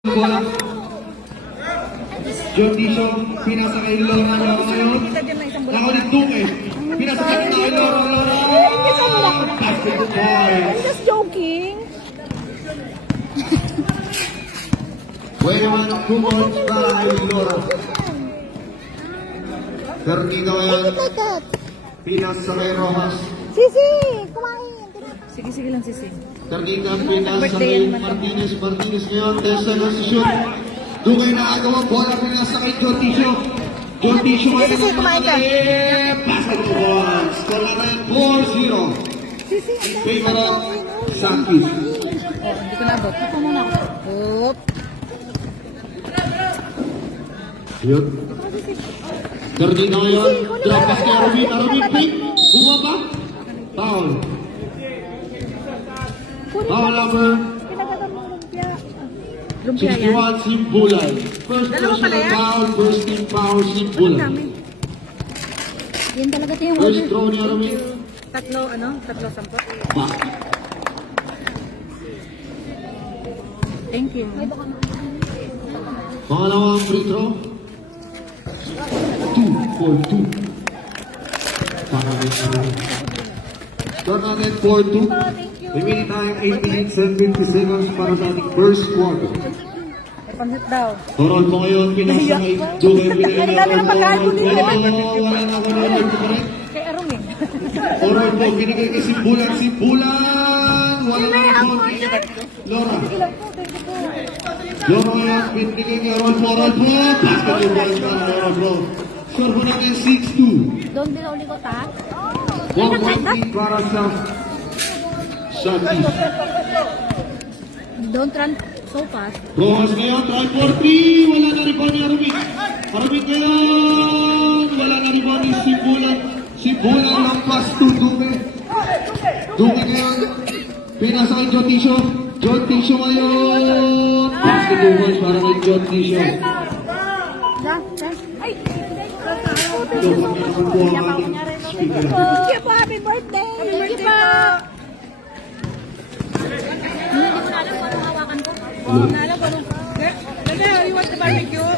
Bola. John Dishon, pinasa kay Laura ngayon. Nakulit Duque. Pinasa kay Laura. Basketball I'm points. just joking. 21 points para kay Laura. Termino ngayon. Like that. Pinasa kay Rojas. Sisi, kumain. Sige lang, Sisi. Termino pinasa kay Martinez. Martinez ngayon. Testa na si shoot. Duque na agawa. Bola pinasa kay John Dishon. John Dishon ngayon. Sisi, kumain ka. Basketball points. Score na rin 4-0. Sisi, Favor of Sankis. Oh, hindi ko nabot. Ito muna ako. Oop. Yun. Termino ngayon. Drop pass kay Arvin. Arvin pick. Bumaba. Foul. Foul number Pinagatan mo lumpia. Lumpia yan. 61, Simbulan. First Dalawa pala personal yan? foul, first team foul, Simbulan. Dami. Yan talaga ito yung First throw ni Arvin. Tatlo, Tatlo, 10. Back. Thank you. Pangalawang free throw. 2 for 2. Para kay Arvin. Score natin 4-2. Remaining time 8 minutes and 50 seconds para sa ating first quarter. Ay, panghit daw. Toron po ngayon, pinasa kay Duque. Ang dami ng pagkain mo nila. Wala na ako na correct. Kay Arong eh. Toron po, binigay kay Simbulan. Simbulan! Wala na ako. Laura. Laura ngayon, binigay kay Rolfo. Rolfo! Basketball points para kay Rolfo. Score po natin 6-2. Doon din ulit ko ta. 1 point lead para sa Shanti. Don't run so fast. Rojas ngayon, try for 3. Wala na rebound ni Arvin. Arvin ngayon. Wala na rebound ni Simbulan. Simbulan lampas to Duque. Duque ngayon. Pinasa kay John Dishon. John Dishon ngayon. Basketball points para kay John Dishon. Ay! Ito kami nakakuha ang ating speaker. Thank you po! Happy birthday! Thank you po! Hindi ko na alam kung anong hawakan ko. Oh, naalam ko nung... Dede, you want the barbecue?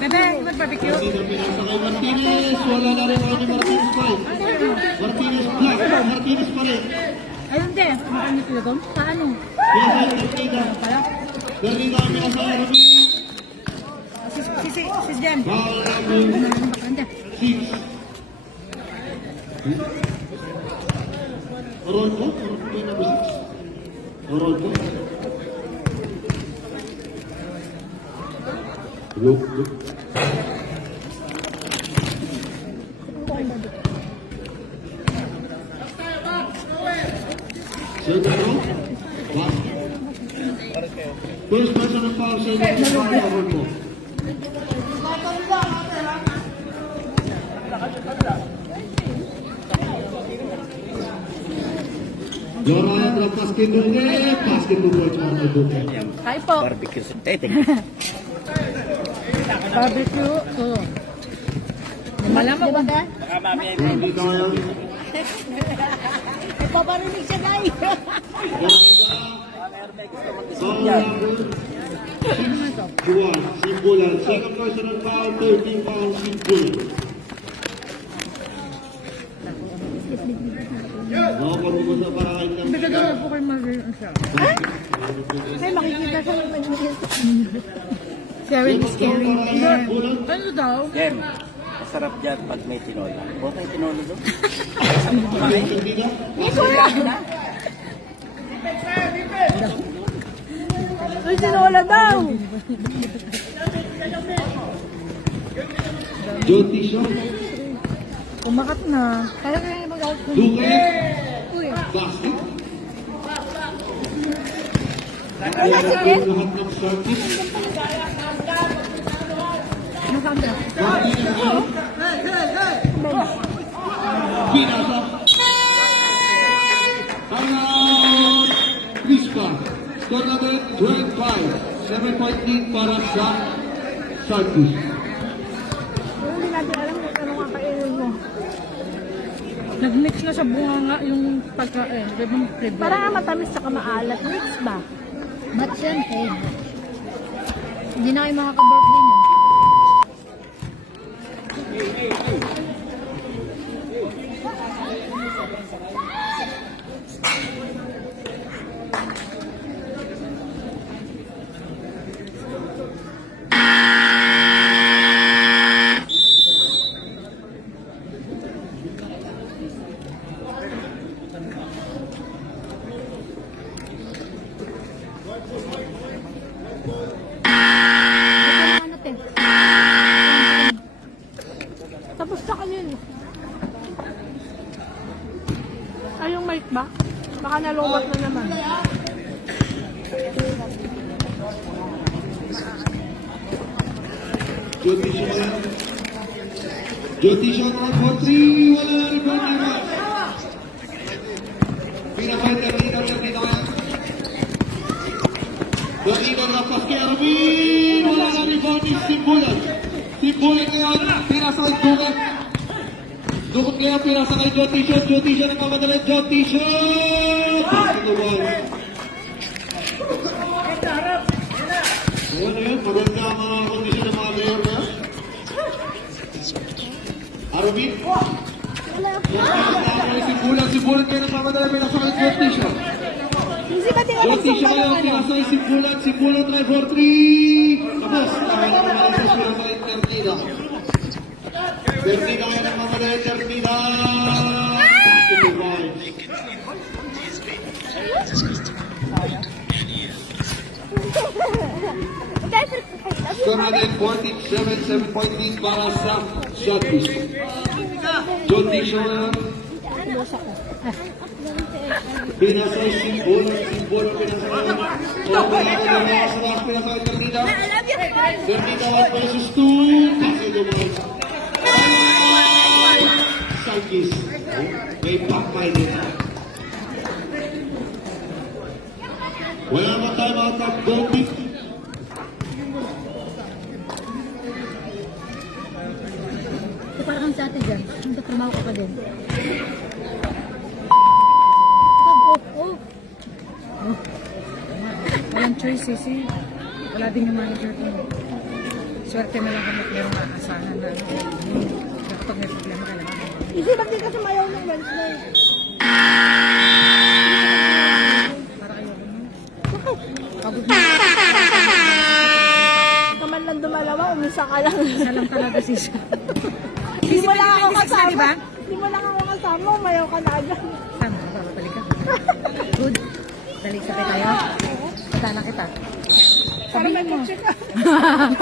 Bebe, you want barbecue? Pinasa kay Martinez. Wala na rin ako ni Martinez pa eh. Martinez black. Martinez pa rin. Ayun din. Makanya sila doon? Paano? Pinasa kay Martinez. Martinez ang pinasa kay Arvin. Si Jem. Foul number Ande. 6. Rolfo? Rolfo yung number 6? Rolfo? Look. Second row? Basket. First personal foul, second foul, Rolfo. Laura drop basket Duque. Basketball points para kay Duque. Hi po. Barbecue sa tete. Barbecue. Oo. Malaman ko. Hindi ka ngayon. Paparinig siya, Day! Simbulan. Second personal foul, 13 foul, Simbulan. Karugo sa parakain ng Bigyan po kayo mag-iwan siya. Ay, makikita siya ng paningin. Sharing is caring. Simbulan. Ano daw? Jem, masarap dyan pag may tinola. Huwag may tinola doon. Hindi ka? Ay, sinola daw! John Dishon. Kumakat na. Kaya kaya mag-out ko. Duque. Uy, Basket. wala sige. Lahat ng circuit. Maganda. Martinez ngayon. Pinasa. Timeout. Crispa. Score natin 25. 7-point lead para sa Santos. Hindi natin alam kung ano nga kainin Nag-mix na sa bunganga yung pagkain. Di ba prepare? Parang matamis sa maalat. Mix ba? Match yan, eh. Hindi na kayo makaka-birthday niyo. Ano, te? Tapos na kayo yun. Ay, yung mic ba? Baka nalowat na naman. Jotisha na yan. Jotisha na for 3. Wala na rin ba niya? Pinapay-termina yan. Domingo na pas kay Arvin. Wala na rin ba ni Simbulan? Simbulan ngayon. Pinasa kay Dugan. Dugan ngayon. Pinasa kay Jotisha. Jotisha na kamadala. Jotisha! Ito ba? Ano yun? Maganda ang mga kondisyon ng mga player na. Arvin. Simbulan kayo ng kamadala. Pinasa kay Jotisha. Hindi ba di ka Jotisha nagsumpa kayo. ng ano? Pinasa kay Simbulan try for 3. Tapos. Kaya na naman sa sila sa Interdida. Interdida kayo ng kamadala. Interdida. Ito ba? Score natin 47-7.8 para sa Shotfish. Jotisha na. Pinasay Simbulan, pinasay. Pinasay Interdida. Interdida 1 versus 2. Kasi naman. Shotfish. May pakmay din. Wala naman tayo mga top-goal pick. So, parang kang sa atin dyan. Nagtatrabaho ka pa din. Oh. Walang choice, Sisi. Wala din yung manager ko. Swerte na lang kami at mayroong maasahan na kapag may problema kailangan. Hindi, ba't di ka sumayaw ng Wednesday? Para kayo ko nun. Pagod na. Ikaw man lang dumalawa, umisa ka lang. Isa lang talaga, Sisi. Hindi mo lang ako Sisi, kasama. di ba? Hindi mo lang ako kasama, umayaw ka na agad. Saan? Babalik ka. Good. Balik sa tayo. Kita na kita. Sabihin mo.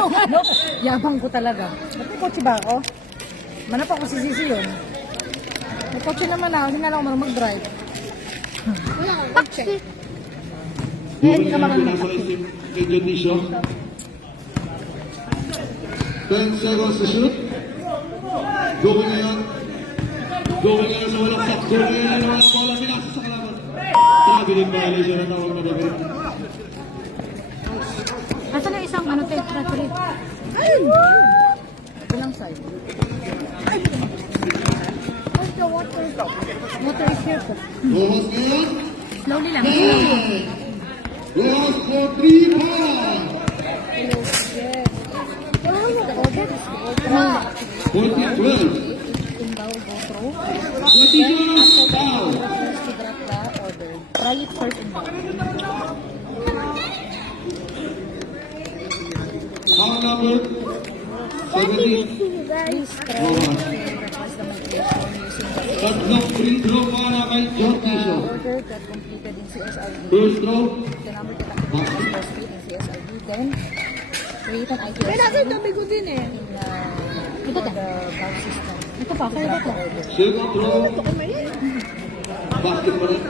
Ano? Yabang ko talaga. Ba't may kotse ba ako? Manap ako si Sisi yun. May kotse naman ako. Hindi na lang ako marunong mag-drive. Taxi. Hindi ka marunong Pinasay kay Jotisha. 10 seconds to shoot. Gawin na yan. Gawin na yan sa walang sak. Gawin na yan sa walang bola. Pinasa sa kalaban. Sabi din violation na tawag na gagawin. Asan na isang ano, tape referee? Ayun! Ilang side? Where's the water? Water is here po. Bukas ngayon. Slowly lang. Bukas for 3 points. 14-12. Jotisha foul. Try it first and back. Foul number 17. Please try Bukas. to request the medication using the Tatlong free throw para kay Jotisha. order that completed in CSRD. First throw. The number that activates the speed in CSRD. Then, create an ITS May nasa tabi ko din eh. in Ito for ta. the bounce system. Ito pa, kaya ba ito? Second throw. Basket pa rin.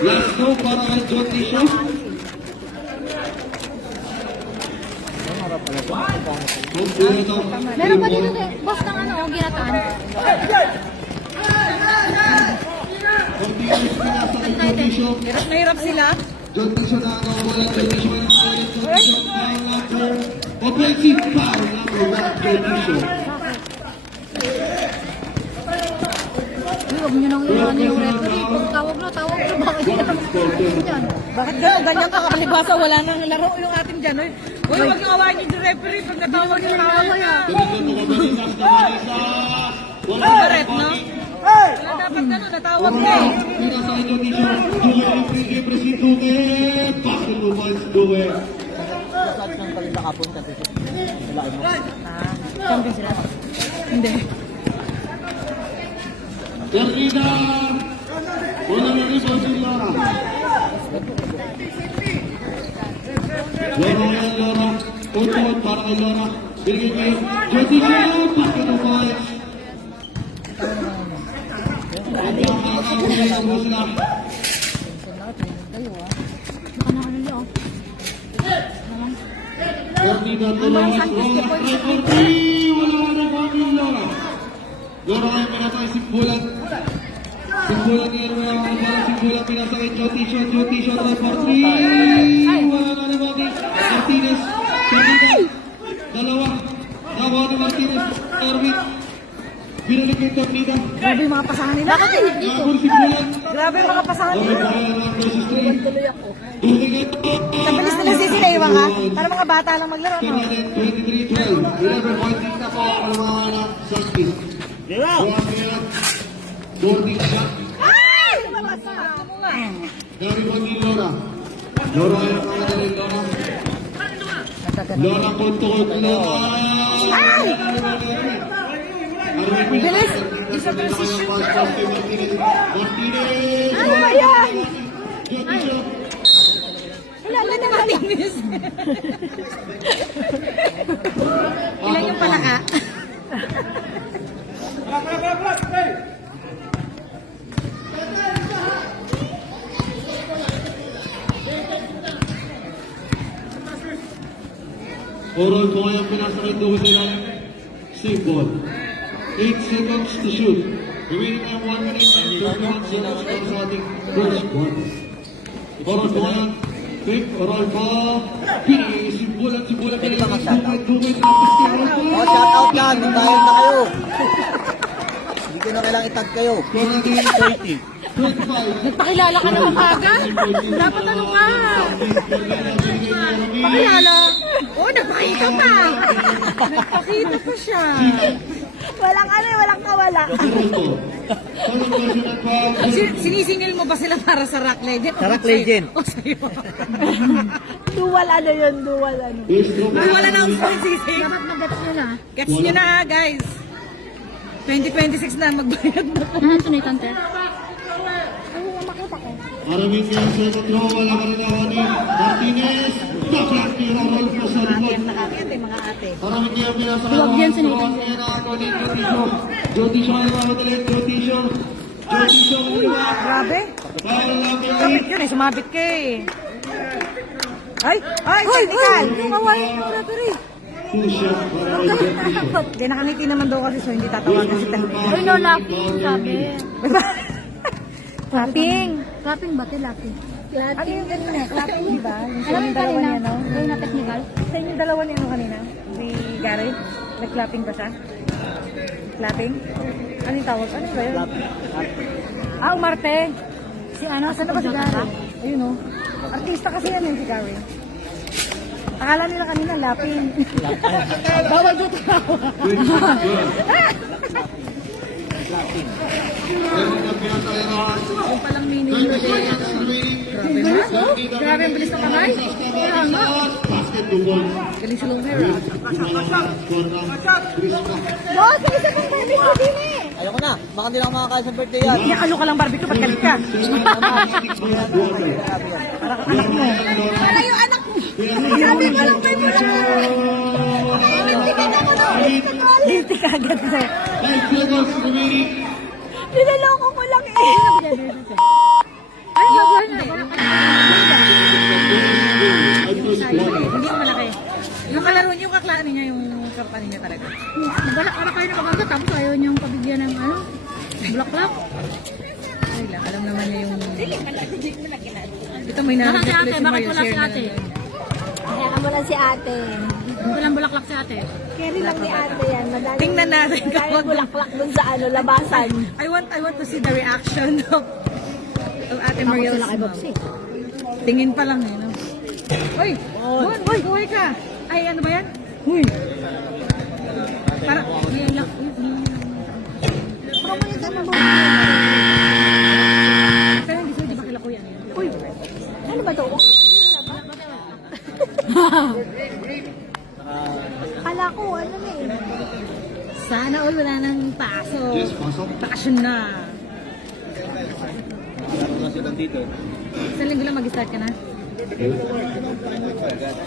Last throw para kay Jotisha. Kompleto. Meron ba dito boss ng ano, ginataan? Continuous pinasa kay Jotisha. Hirap na hirap sila. Jotisha na ang wala. Jotisha na ang wala. Jotisha foul number. Offensive foul number 1. Jotisha. Huwag nyo nang iwan yung referee. Pag tawag na, bakit nyo nang yan? Bakit gano'n? Ganyan ka kabalibasa, wala nang laro yung ating dyan. Uy, huwag nang awayin yung referee pag natawag yung tawag niya. Baret, no? Wala dapat gano'n, natawag na eh. Pinasakit yung teacher. Duwe yung free game si Duwe. Bakit lumans Duwe? Champion sila. Hindi. Ferdina. Wala na rin sa Lora. Lora. Utuan para kay Lora. Binigay kay Jody Joe. Bakit lumans? Ferdina tulungan. Wala na kami Lora. Lora kayo pinatay si Bulan. Si Bulan ngayon wala mga parang si Bulan pinasakay Jody Shot by Forty. Wala na naman din. Martinez. Ferdina. Dalawa. Nakuha ni Martinez. Erwin. Binalik kay Tornida. Grabe yung mga pasahan nila. Nabur si Bulan. Grabe yung mga pasahan Dami nila. pa kaya naman versus 3. Dumingan. Sa bilis nila sisinaiwan ka. Para mga bata lang maglaro, no? 23-12. 11 points na po ang mga anak sa team. Boarding shot. Ay! Pasahan mo nga. Dari po ni Lora. Lora ay ang mga dalhin Lora. Lora kontukot Lora. Ay! Bilis! Isa transition. Martinez. Ano ba yan? Jody. Wala na naman Martinez. Ilan yung palaka? Oral ko kaya pinasakit doon sila save ball. 8 seconds to shoot. Remaining time 1 minute and 31 seconds para sa ating first one. Oral ko kaya pick, oral ball. Pinay, simbulan. Dumit, tapos kay oral ball. Oh, shout out yan. Magbayad na kayo. Hindi ko na kailangang itag kayo. Score natin 25. Nagpakilala ka naman agad. Dapat ano ka? Pakilala. Oh, nagpakita pa. Nagpakita pa siya. Walang kawala. Sinisingil mo ba sila para sa Rock Legend? Sa Rock Legend. O sa'yo? Dual ano. Wala na ang point sising. Dapat mag-gets nyo na. Gets nyo na guys. 2026 na, magbayad na. Ito na yung tante. Maraming kaya second row, wala ka rin ako ni Martinez. Baklat ni Rolfo sa likod. Nakakit yung mga ate. Maraming kaya pinasakay Huwag yan, ako ni ako ni Jody Shaw. Jody Shaw. Grabe. Bawal lang kay Kapit yun eh, sumabit ka eh. Ay, technical. Kawain mo referee. 2 shot para kay Jody Shaw. Hindi, nakangiti naman daw kasi so hindi tatawagan si Tal. Uy, no, laughing, sabi. Clapping ba? Laughing. Ano yung kanina? Clapping, di ba? Yung Alam mo yung dalawa kanina? niya, no? Yung na technical? Sa inyong dalawa niya, no, kanina? Si Gary? Nag-clapping ba siya? Clapping? Ano yung tawag? Ano ba yun? Ah, umarte. Si ano? Saan na ba si Gary? Ayun, no? Artista kasi yan yung si Gary. Akala nila kanina, lapping. Bawal doon tawa. Yung palang mini. Grabe ang bilis ng kamay. Kaya nga. Basketball. Galing si Lumera. Boss, isa pang baby ko din eh. Ayoko na. Baka hindi na ako makakain sa birthday yan. Nakalo ka lang barbecue, ba't galit ka? Para ka anak mo. Wala yung anak mo. Sabi ko lang baby ko. Hindi ka na ko na. Linti ka agad sa'yo. 5 seconds remaining. Nilaloko ko lang eh. Ay, wala na. Hindi mo malaki. Yung kalaro niyo, yung kaklano niya, yung kampanya niya talaga. Nagbalak kayo nakabaga tapos ayaw niyong pabigyan ng ano, bulaklak. Ay lang, alam naman niya yung... Ito may narinig Bakit ulit ate? si Bakit Mario, wala si share na ate? lang. Kaya naman si ate. Walang bulaklak si ate. Carry lang ni ate yan. Madali. Tingnan natin Madali kapag- bulaklak dun sa labasan. I want to see the reaction of Ate Takot Mariel's sila kay mom. Bobsy. Tingin pa lang eh, no? Uy! Uy! Uy ka! Ay, ano ba yan? Uy! Para, may lang. Pero hindi sila, di ba kila kuya na yun? Uy, ano ba to? Kala ko, ano na eh. Sana all wala nang pasok. Yes, pasok. Bakasyon na. Wala sila dito. Sa linggo lang mag-start ka na?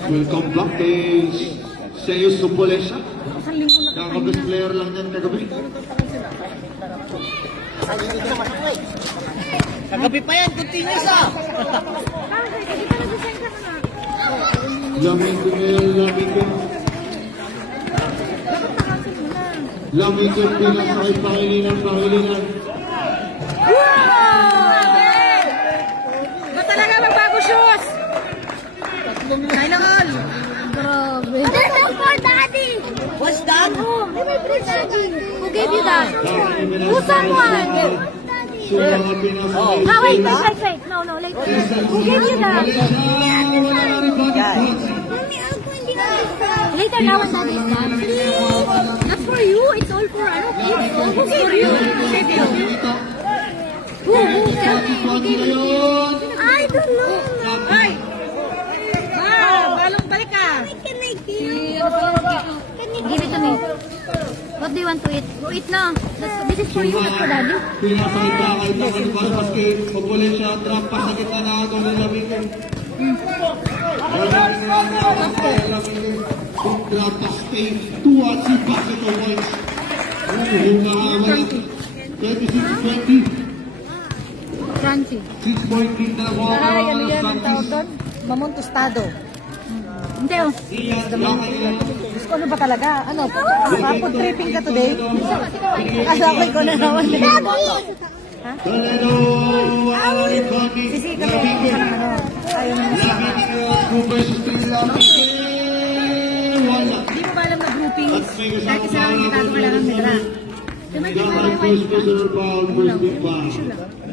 Welcome back kay Seus Supolesa. Sa linggo na ka Kakabest player lang yan kagabi. Kagabi pa yan, continuous ah! Kasi, hindi pa nag-design ka na. Lamig ko ngayon, lamig ko. Dapat nakasin mo na. Lamig ko pinasakay pakilinan. Ba talaga magbago shoes? Kailang all. Grabe. Ano for daddy? What's that? Oh, may bridge daddy. Who gave you that? Who someone? So mga pinasakay. No, wait. No, later. Who gave you that? Wala na rin bakit. Later, now when daddy is done. That's for you. It's all for ano? It's for you. Who? Tell me. Who gave you? I don't know. Ay! Balong balik ka. Can I give it to me? What do you want to eat? Go eat na. This is for you, not for daddy. Pinasakay pakay para paski. Pagpulit siya, trap pa sa kita na ako ng lamig ko. Kontrapaste, tuwa si Basito Boys. Humahawalan. 26-20. Crunchy. 6 point lead na Ay, ano nakuha yan ang tawag doon? Mamon tostado. Hindi oh. Gusto ko ano ba talaga? Ano? Food tripping ka today? Akala ko ikaw na naman. Toledo, wala rin kami. Sisi kami. Ano? Ayaw mo sa Versus Lamig. Wala. Hindi mo ba alam na groupings? Dahil isa lang yung tago kailangan nila. Dapat first personal foul, first big foul.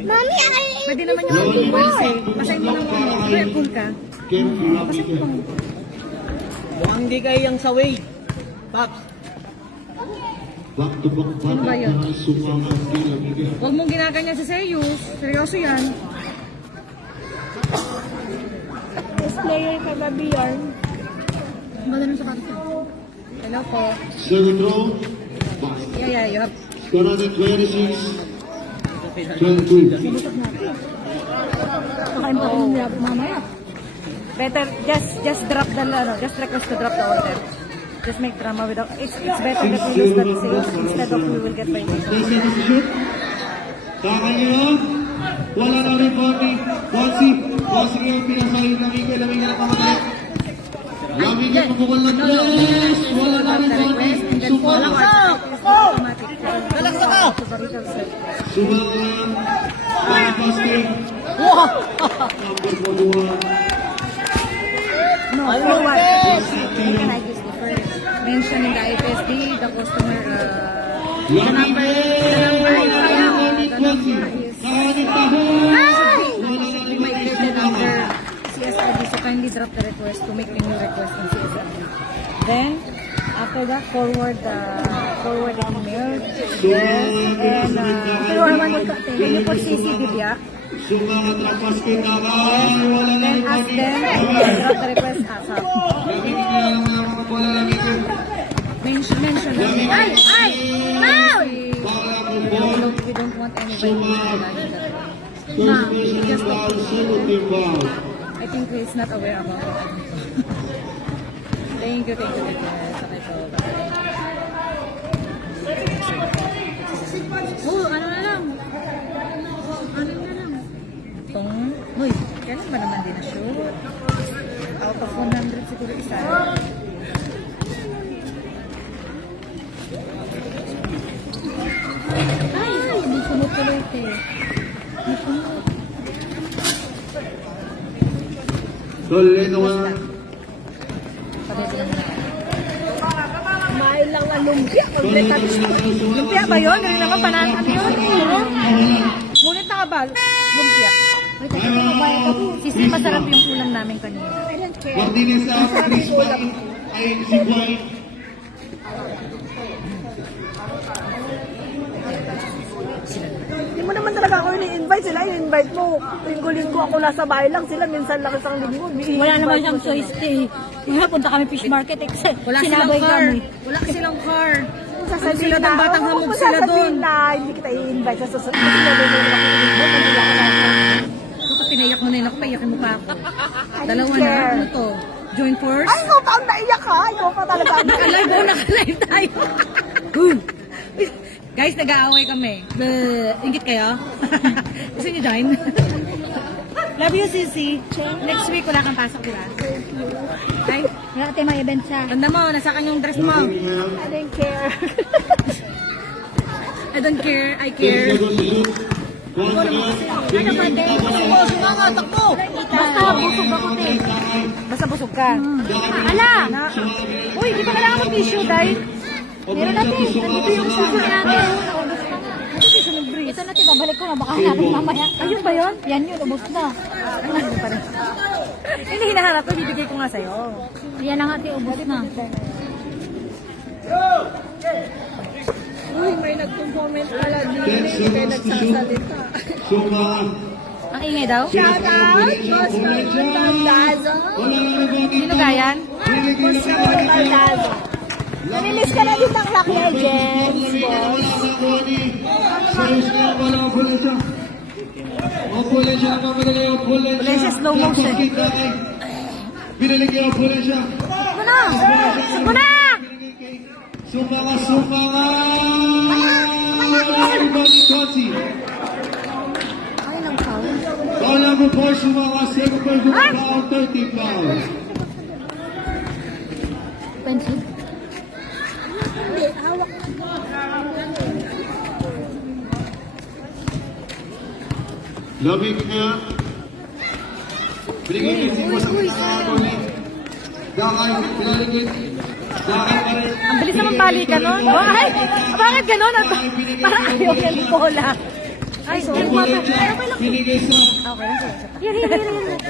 Mami, Pwede naman yung groupings eh. Pasayin mo lang muna. Kaya cool ka. Careful, Lamig. Mukhang hindi kayo yung sa way. Pops. Back to back pa. Ano ba yun? Sumangan kay Lamig. Huwag mong ginaganyan sa Seiyus. Seryoso yan. Best player ka ba, Bjorn? Magaling sa kanto. Hello po. Second row. Box. Yeah, you have... Score natin 26-22. Kakain pa rin nila mamaya. Better, just drop the, just request to drop the order. Just make drama without, it's better that we use that sales instead of we will get by Next set is shoot. Kakain wala na rin Bonnie. Bossing yung pinasahid Lamig. Lamig na nakamatay. Lamig yung pagkukul ng place. Wala na rin Bonnie. Sumangan. Sumangan. Basket. Number 41. No, forward. Can I use the first? Mention in the IPSD, the customer, the number should be migrated under CSRD, so kindly drop the request to make a new request in CSRD. Then, after that, forward the email. Yes, and can you put CC Bibia? Sumangat na basket naman. Wala na Then rin ask them, Bonnie. drop the request ASAP. Lamig na lang mga bola Lamig. Mention them. Ay! Foul! We don't want anybody to First personal foul, second team foul. I think he's not aware about it. Thank you. Okay, so, oh, ano na lang? Tong, uy, kailan ba naman din na-shoot? Out of 100 siguro isa. Ay, hindi sumutuloy ito eh. Toledo ulit natin. Lumpia ba yun? Ano naman, panaan ano yun? Ngunit nakabal. Lumpia. Wait, ito na mabayad ako. Sisi, masarap yung ulam namin kanina. Martinez sa Chris Pine ay si Boy. Hindi mo naman talaga ako ini-invite. Sila i-invite mo. Linggo-linggo ako nasa bahay lang. Sila minsan lang isang linggo. Wala naman siyang choice eh. Kaya punta kami fish market eh. Wala silang Sinabay car. kami. Wala silang car. Sasabihin Sila ng batang hamog huwag mo sila sasabihin doon. na hindi kita i-invite sa susunod. Kasi sabi mo naman ako i-invite, hindi ako sasabihin. Ito pinaiyak mo na yun ako. Paiyakin mo pa ako. I Dalawa don't na. care. Ano to? Join force? Ay, ikaw pa ang naiyak ha. Ikaw pa talaga ang naiyak. Naka-live o naka-live tayo. Guys, nag-aaway kami. Ingit kayo? Gusto niyo join? Love you, Sisi. Next week, wala kang pasok, di ba? Ay, Wala tayo may event siya. tanda mo, nasa kanyang dress mo. I don't care. I don't care, I 10 care. seconds to shoot. Ball again. Mga takbo! Basta busog ako te. Basta busog ka. Ala! Uy, di pa kailangan mag-tissue dahil. Meron natin. Nandito yung sugar natin. Ito natin, babalik ko na. Baka hanapin mamaya. Ayun ba yun? Yan yun, ubos na. Hindi hinahanap ko, bibigay ko nga sa'yo. Yan ang ate, ubos na. Uy, may nagko-comment pala din. 10 seconds to shoot. Suma. Ang ingay daw? Shout out, Boss Noel Baldazo. Wala na rebounding. Sino gayan? Boss Noel Baldazo. Namilis ka na din ng Rock Legends, boss. Valencia, slow motion. Binalik yung Valencia. Suko na! Sumanga, sumanga! Rebounding Tonsi. Ay, lang foul. Foul number 4, sumanga. Second person foul, 13 fouls. Offensive. Hindi, hawak. Lamig niya. Binigay niya si Boss ang Tony. Dakay, pinaligid. Dakay pa rin. Ang bilis naman balikan nun. Oh, ay! Bakit ganun? Parang ayaw yan ni Paula. Ay, Binigay sa Here, here, here, here.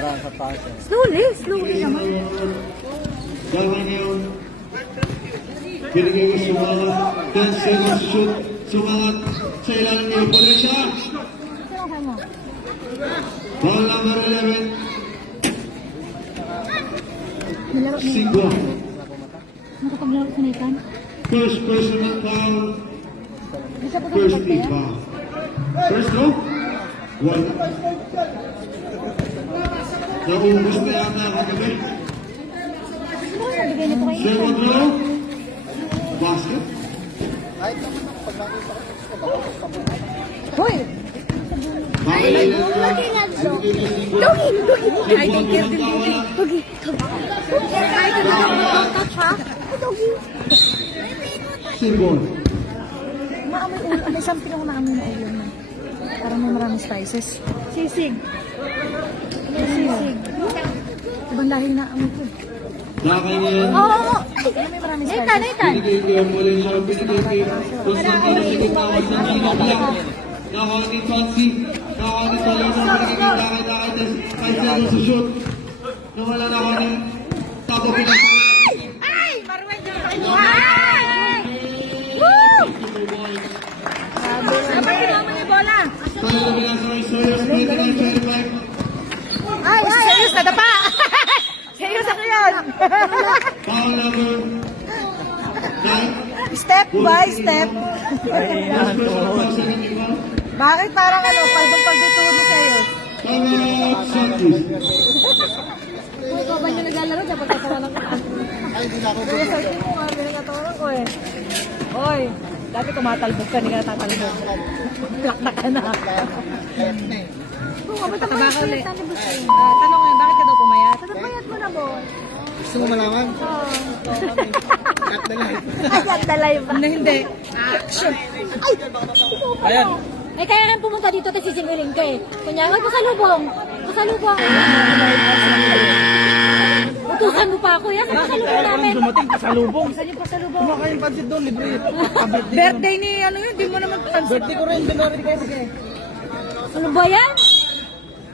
Slowly, slowly naman. Dakay ngayon. Binigay ko sumanga. 10 seconds to shoot. Sumangat sa ilalim niya. Valencia. Sino ka mo? Foul number 11. Nalaro na yun. Sigwa. Nakapaglaro sa Nathan. First personal foul. Di siya pa First kapag team kaya? foul. First no? One. Naubos na yata kagabi. Nabigay nito kayo. Second row. Basket. Hoy! Bakit ay I don't care din din. Sibon. Maamoy ulo. May something ako naamoy na ulo na. Parang may maraming spices. Sisig. May sisig. Ibang lahi na amoy ko. Dakay ngayon. Oo! May maraming Nathan, spices. Nathan! Binigay ko yung Valencia. Binigay ko yung Constantino Sinigawad ng Gino Black. Nakawal ni Tonsi. Nakawal ni Toledo. Binigay ko dakay. 5 seconds to shoot. Nawala na ako ng tapo pinasa. Ay! Marway dyan! Sabay kinama niya bola! Toledo pinasa kay Sawyers. 29-25. Ay! Serious na dapa! Serious ako yan! Foul number 9. Step by step. First person foul, second team foul. Bakit parang ano, pagdutulog sa'yo? Tama, Santos. Kung ikaw ba yung naglalaro, dapat katawanan ka. Kaya sa akin mo nga, pinagkatawanan ko eh. Hoy, dati tumatalbog ka, hindi ka natatalbog. Plakta ka na. Kung abot ang Taba ka mga ulit. sa'yo, basta yun. Tanong nga, bakit ka daw pumayat? Payat mo na, boy. Gusto mo malaman? Cut the light. Ay, at the live. Hindi. Action! Ayan. Eh, kaya rin pumunta dito at sisingilin ka eh. Kunya, ay, pasalubong. Pasalubong. Inutusan mo pa ako yan. Sa pasalubong namin. Dumating pasalubong. Saan yung pasalubong? Kumakain pansit doon, libre. Birthday ni ano yun, di mo naman pansit. Birthday ko rin, January kayo. Sige. Ano ba yan?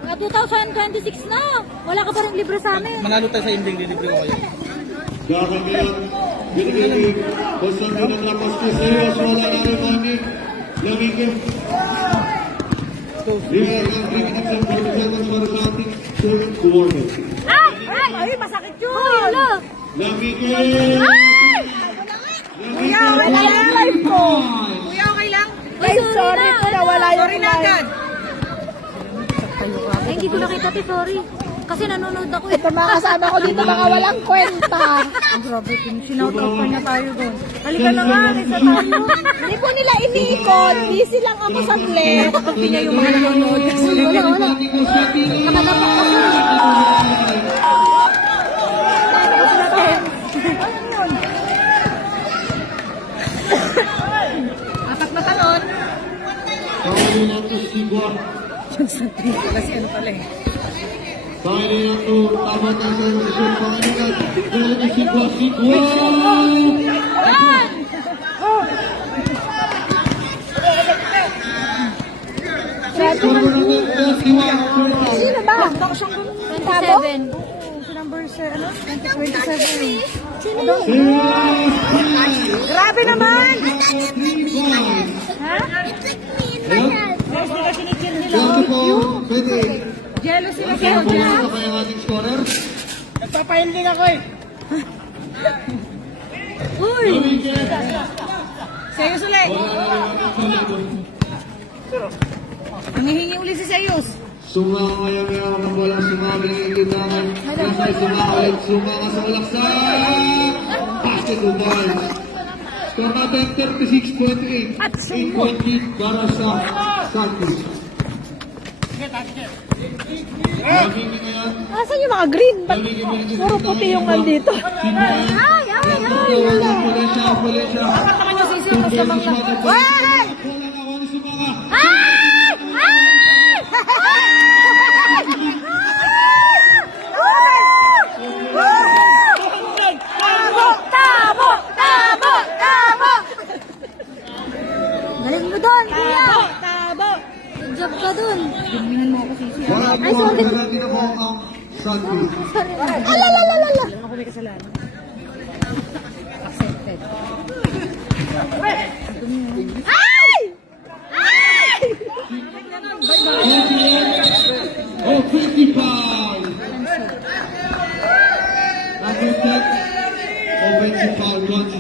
2026 na. Wala ka pa rin libre sa amin. Manalo tayo sa ending, libre ko kayo. Gagawin ngayon, binigay ni Constantino ng Lapas ko sa iyo, so wala na rin money. Lamigin. Here ang bringing in some 40 seconds para sa ating third quarter. Ay, masakit yun. Uy, wala. Lamigin! Kuya, wala yung life ko. Kuya, okay lang? Ay, sorry po na wala yung Sorry na agad. Ay, hindi ko nakita, te, sorry. Kasi nanonood ako. Ito mga kasama ko dito, mga walang kwenta. Ang grabe, sinautraw pa niya tayo doon. Halika na nga, isa tayo. Hindi po nila iniikot. Busy lang ako sa play. Pagti niya yung mga nanonood. Wala. Nakadapak ako. Apat na talon. Kawali lang to Sigwa. Kasi ano pala eh. Kawali lang to tama na sa posisyon pangalingan. Kawali ni Sigwa. Sigwa! Score mo natin 31. Sino ba? 27. Si number 27. Grabe naman! Grabe po, pwede. Jealous sila Kaya sa'yo. pumunta pa yung ating scorer. Nagpapahiling ako eh. Uy! Sayos ulit. Nangihingi uli si Sayos. Sumangaya nga ang walang sumabing ilindangan. Nasa'y sumaulit, sumanga sa ulaksak. Basket to balls. Score natin 36.8. 8 point lead para sa Santos. Lamigin ngayon. Asan yung mga green? Ba't puro puti yung nandito? Ay! Polensya. Naman yung sisi yung kasama lang. Wala nga, wala sumanga. Tabo! Galing mo doon, kuya! Tabo. Good job ka doon. Tingnan mo ako sisi. Wala po ang natin na po ang Santos. Alalalala. Ako may kasalanan. Accepted. Ay! Ay! Oh, 25! Number 10, offensive foul, Ronzi.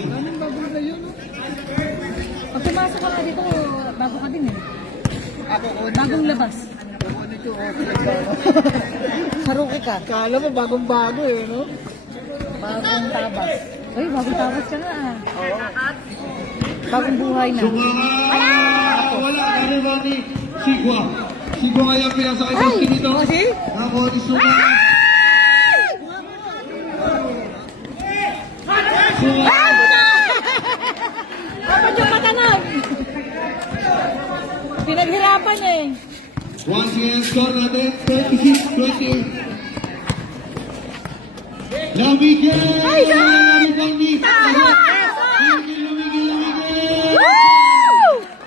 Pag pumasok ka nga dito, bago ka din eh. Bagong labas. Saruki ka. Kala mo bagong-bago eh, no? Bagong tabas. Uy, bagong tabas ka na ah. Bagong buhay na. Sumanga! Wala! Ano ni Sigwa? Sigwa kaya pinasakay sa skin ito? Ako ni Sumanga. Kapag yung mata nun. Pinaghirapan niya eh. Once again, score natin 36-20. Lamigin! Ay! Lamigin!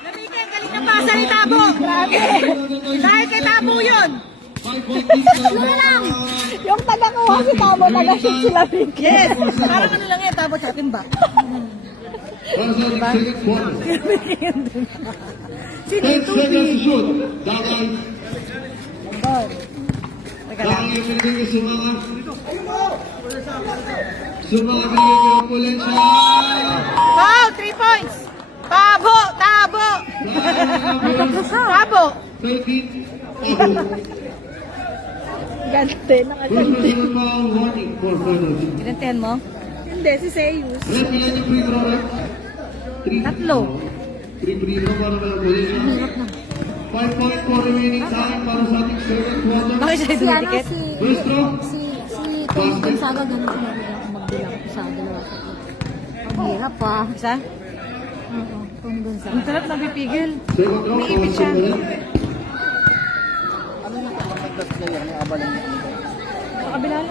Lamigin, galing na pasa ni Tabo. Dahil kay Tabo yun. 5 point lead lang! Yung taga-kuha si Tamo, taga-shoot sila Pink. Yes. Parang ano lang yan, Tabo sa atin ba? Para sa ating second quarter. Sino 10 yung seconds to tubig? shoot. Dagay. Dagay yung pinigay kay Sumanga. Sumanga pinigay kay Opulensya. Wow, 3 points. Tabo, Tabo. Tabo. 13. Obo. Gante, First personal foul, warning for penalty. Ilantihan mo? Hindi, si Seiyus. Red, ilan yung free throw, Red? 3. Tatlo. 3 free throw para kay Opulensya. 5.4 remaining time para sa ating second quarter. Bakit siya Si ano, diniket? First throw. si Tony Gonzaga, ganun sinabi niya kung magbilang ko sa dalawa. Ang hirap pa. Isa? Oo, Tony Gonzaga. Ang sarap nabipigil. Second throw, Umiipit siya. Ano yung nakakapagdas player ni Abalan? Sa kabila lang.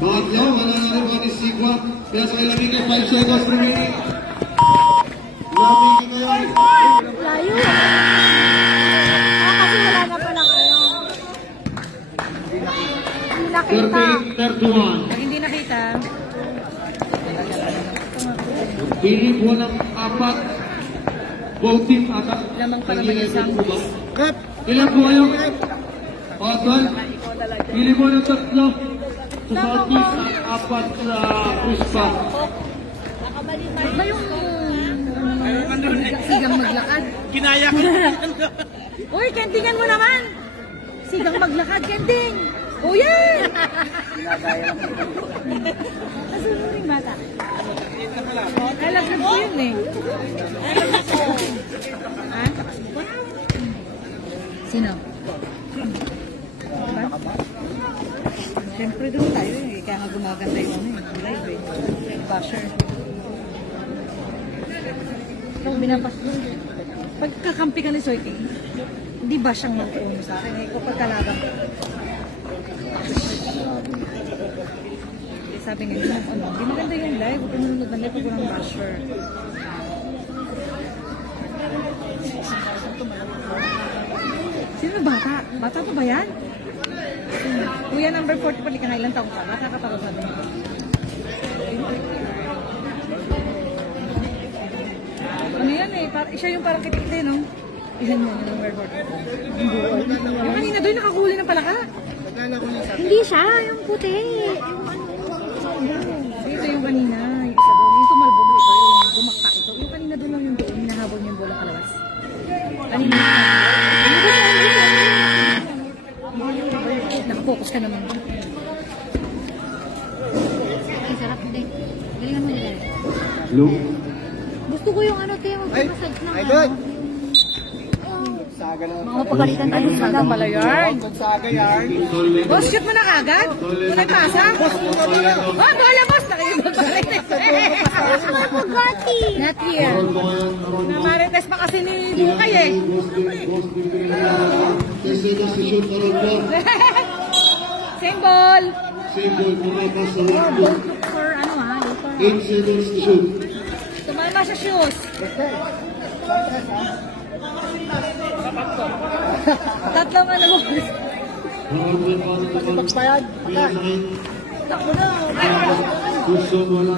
Pangatlo, wala na rin mga Sigwa. Kaya sa ilamig ay 5 seconds remaining. Lamig ngayon. Layo. Kasi wala na palang ano. Hindi nakita. 38-31. Pag hindi nakita, Pili po ng apat. Voting ata. lamang pala Pili mag-isang. po ba? Ilan po kayo? Patol. Pili po ng tatlo. Sa Southeast at apat sa Crispa. Ba yung sigang maglakad? Kinaya ko na. Uy, kendingan mo naman! Sigang maglakad, kending! O yan! Nasunuring bata. Alam ko yun eh. Ha? Sino? Diba? Siyempre doon tayo eh. Kaya nga gumaganda yung ano eh. Live eh. Basher. Ito, binapas doon. Pagkakampi ka ni Soyting, hindi ba siyang mag-uno sa akin? Eh, kapag kalaban ko. Eh, sabi nila, ano, hindi maganda yung live. Huwag ka nanonood ng live pag walang basher. Sino yung bata? Bata pa ba yan? Sino? Kuya number 40 pali ka na ilang taong ka? Nakakatawa sa doon. Ano yan eh? Siya yung parang kitikli, no? Ilan mo yung number 40? Yung kanina doon nakahuli ng palaka. Hindi siya, yung puti. Ito yung kanina. Yung isa doon. Yung tumalbog ito. Yung gumakpak ito. Yung kanina doon lang yung doon. Hinahabol niya yung bola kalawas. Kanina. Nakapokus ka naman. Ay, sarap din. Galingan mo nila. Luke. Gusto ko yung ano, tayo mag-massage ng Ay, ano. good. Saga na. Mga mapagalitan tayo sa Saga pala yarn. Saga yan. Boss, shoot mo na kagad? Tunay pasa? Oh, bola boss! Nakikita pa rin. Bugatti. Not here. Namarites pa kasi ni Bukay eh. Kasi si shoot karon po. Same ball. Single pumapas sa one po. For ano ha? 8 seconds to shoot. Tumalma sa shoes. Tatlong ano mo. Nakakabay pa naman. Box pa yan. Pinasakit. Takbo na. Gusto wala.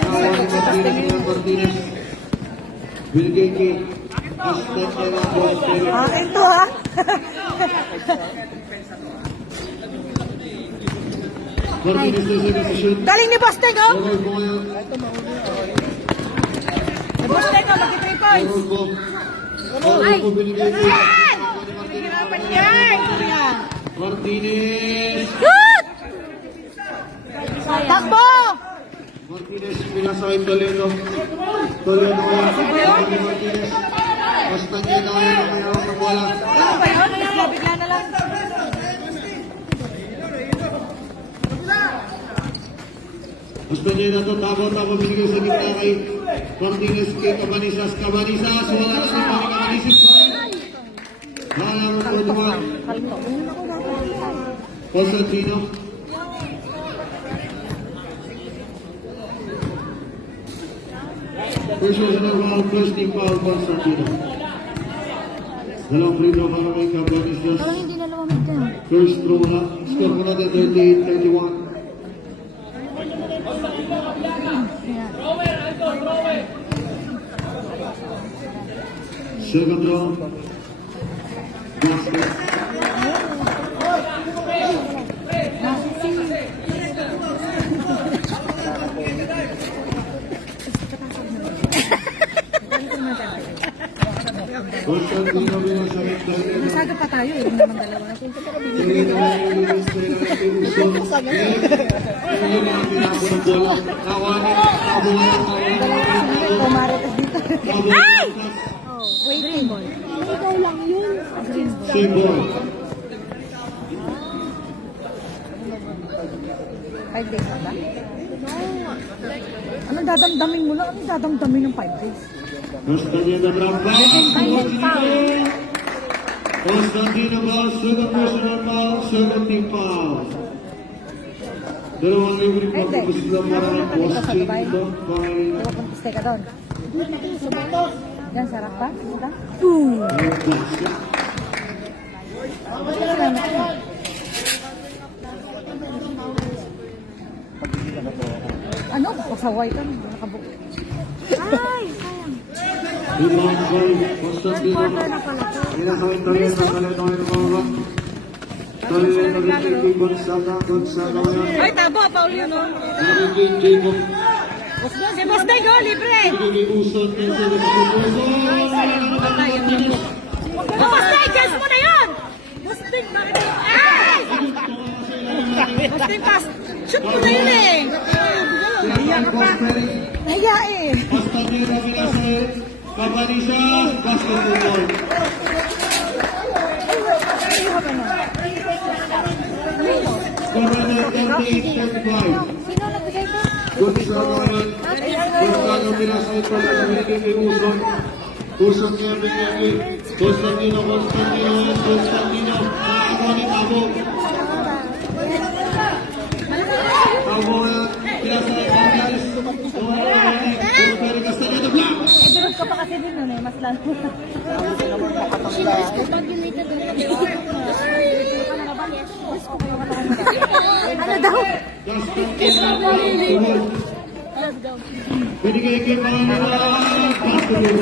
Kawan ng Martinez. Bilgeki. Astat kay mga boss. Ito ha. Martinez na siya sa shoot. Galing ni Bosteng oh. Roll po ngayon. Bosteng oh, mag 3 points. Roll po. Roll po binigay ko. Hirapan yan. Martinez. Shoot! Takbo! Martinez, pinasakay Toledo. Toledo ngayon. Martinez. Basta niya na ngayon ang mayroon ng wala. Ano ba yun? Bigla na lang. Basta niya na ito. Tabo binigay sa gitna kay Martinez kay Cabanisas. Cabanisas, wala na si Pani Cabanisas pa rin. Halang ang Urduman. Constantino. First personal foul, first team foul, Constantino. Dalawang free throw para kay Cabanisas. Parang hindi na lumamig dyan. First throw na. Score po natin 38-31. Second round. Basket. Constantino binasakit dahil Masaga pa tayo eh. Hindi naman dalawa. hindi naman yung linis ko yung gusto. Ngayon yung pinako ng bola. Kawanin. Kabuhay. Pumaritas dito. Ay! Waiting ball. Ikaw lang yun. Green ball. Symbol. 5 days na ba? Anong dadamdamin mo lang? Anong dadamdamin ng 5 days? Constantino Bramba. Constantino foul, second personal foul, second team foul. Dalawang libre Ay, hindi. pagkabos lang para ng Dito boss sa chain Dubai. dito. Di ba puntis ka doon? Yan, sarap pa? Ito? Ano? Pasaway ka. Nakabuo. Ay, sayang. Rebound by Constantino. Quarter na pala to. Pinakawin tayo sa kalendong ng mga Talino Ricky Gonzaga ngayon. Ay, tabo. Paul yun, no? Nagiging Jacob. Si Boss Day, go, libre! Nagiging Uson. Boss Day, guess mo na yun! Boss Day, bakit yun? Ay! Boss Day, pass. Shoot mo na yun eh! Nahiya ka pa. Nahiya eh. Constantino Minasay. Kabanisa. Basketball. Governor 38.5. Sino nagbigay to? Gonzaga ngayon. Gonzaga Minasay pala na binigay Uson. Uson niya binigay. Constantino. Constantino. Nakagawa ni Tabo. Tabo na. Minasay Pangyaris. Pero Castaneda Black. Eh, durog ka pa kasi din nun eh. Mas lalo. Ano daw? Binigay kay Manila. Basketball.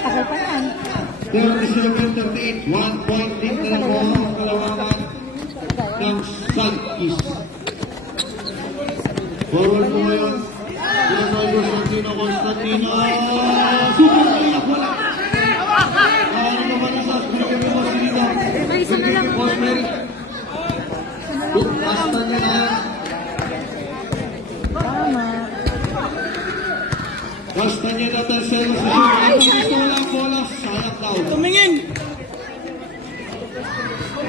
Tagal pa yan. 37-38. 1 point din na lang po ang kalawangan ng Sun-East. Forward po ngayon. Minasay Constantino. Super naiyak. Wala. Ano naman isa? Binigay mo si Lino. May isa na lang. Boss Mary. Basta niya na yan. Tama. Basta niya na tercero sa shoot. Ang gusto lang bola. Sayang daw. Tumingin!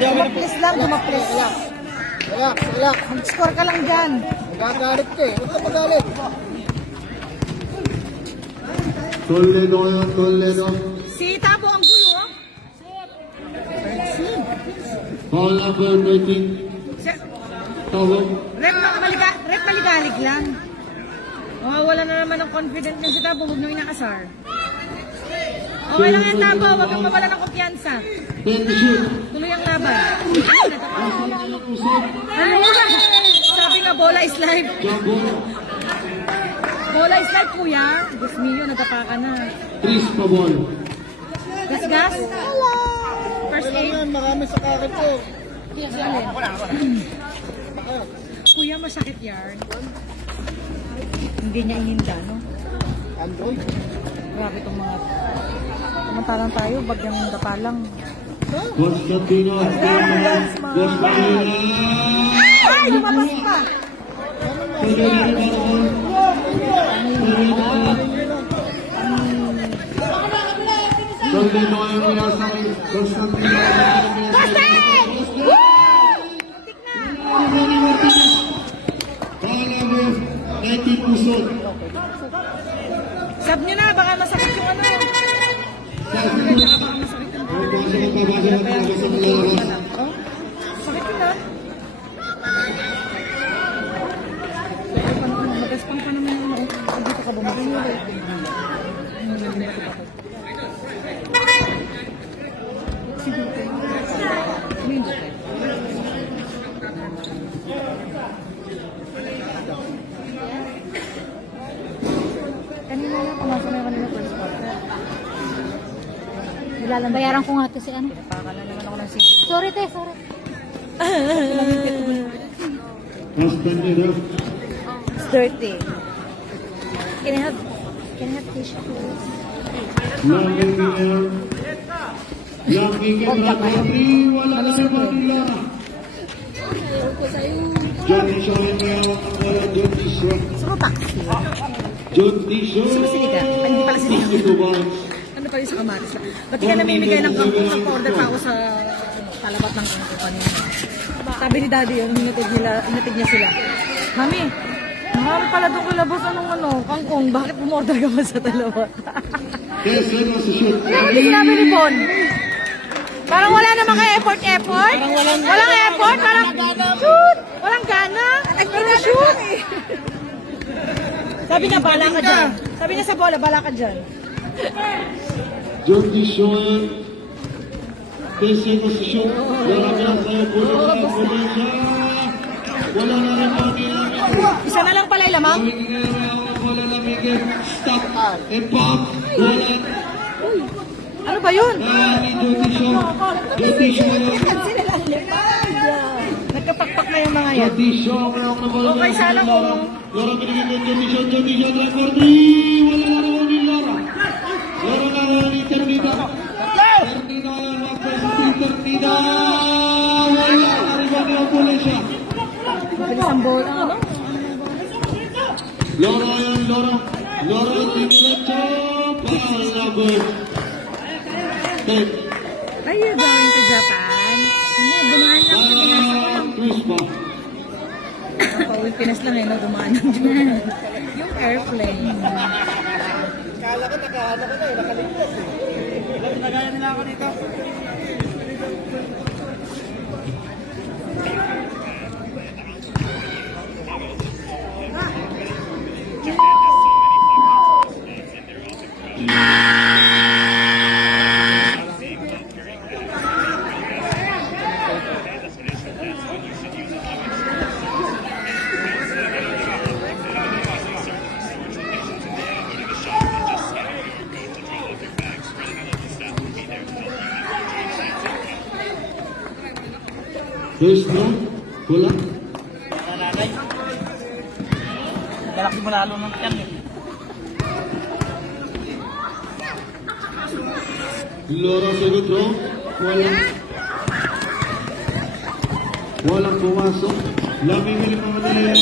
Dumaplis lang, dumaplis. Relax. Mag-score ka lang dyan. Magagalit ka eh. Huwag ka magalit. Toledo ngayon. Toledo. Si Tabo ang gulo. Ball number 13. Tawag. Rep maligalig lang. Wala na naman ng confidence niya si Tabo. Huwag nyo inaasar. Okay lang yan, Tabo. Huwag kang mawala ng kumpiyansa. 10 to shoot. Tuloy ang laban. Ay, Usod. ano ba? Sabi nga, bola is life. Jump ball. Bola is life, kuya. Diyos mio, nagkapaka na. Tris pa ball. Gas-gas? First aid? Marami sa karit ko. Kuya, masakit yan. Hindi niya ininda, no? Android. Grabe itong mga... Samantalang tayo, bagyang dapa lang. Constantino. Boss Manila. Ay, lumabas pa! Toledo pa ball. Toledo ngayon minasay. Constantino. Bastard! Manny Martinez. Ball number 19 Usod. Sab nyo na, baka masakit yung ano. Sakit yun, ha? Magaspang pa naman yung ano. Dito ka bumili. Kanina na, pumasok na yung kanina first quarter. Bayaran ko nga to si ano. Pakala naman ako ng city. Sorry, te, sorry. Constantino. It's dirty. Can I have tissue, please? Young Engineer. Young Engineer. Wala na si Manila. John Tisho ngayon may hawak ng bola. John Tisho. Sino taxi? John Tisho. Sino sinigang? Ay, hindi pala sinigang. 62 balls. Ano pa yung sa kamatis lang? Ba't di ka namimigay ng kangkong? Nag-order pa ako sa talabat ng kangkong kanina. Sabi ni Daddy yun, hinatid niya sila. Mami, mahal pala doon kilabos anong kangkong. Bakit umorder ka ba sa talabat? Yes, yun ang shoot. Ano ba sinabi ni Bon? Parang wala naman kayo effort? Walang effort? Parang shoot! Walang gana? Parang shoot! Sabi niya, bala ka dyan. Sabi niya sa bola, bala ka dyan. Jordi Shoel. 10 seconds to shoot. Wala na sa'yo. Wala na rin po nila. Isa na lang pala ilamang. Wala na Miguel. Stop. And pop. Wala. Ano ba yun? Jordi Shoel. Nagkapakpak na yung mga yan. Jordi Shoel. Okay, sana kung- Lora binigyan Jordi Shoel. Jordi Shoel. Try for 3. Wala na rin ni Lora. Lora na rin ni Ternida. Ternida. Ternida. Wala na rin ni Opulencia. Mabilis ang bola, ano? Lora yan, Lora. Lora Tinilacho. Foul number 10. Are you going to Japan? Hindi, dumaan lang sa Pinas. Crispa. Pauwi Pinas lang eh, no? Dumaan lang dyan. Yung airplane. Kala ko nakaano ko na eh, nakaligtas eh. Nagaya nila ako dito. First round. Wala. Nanay. Galak mo lalo ng tiyan eh. Lora second round. Wala. Walang pumasok. Laming galing mga nila.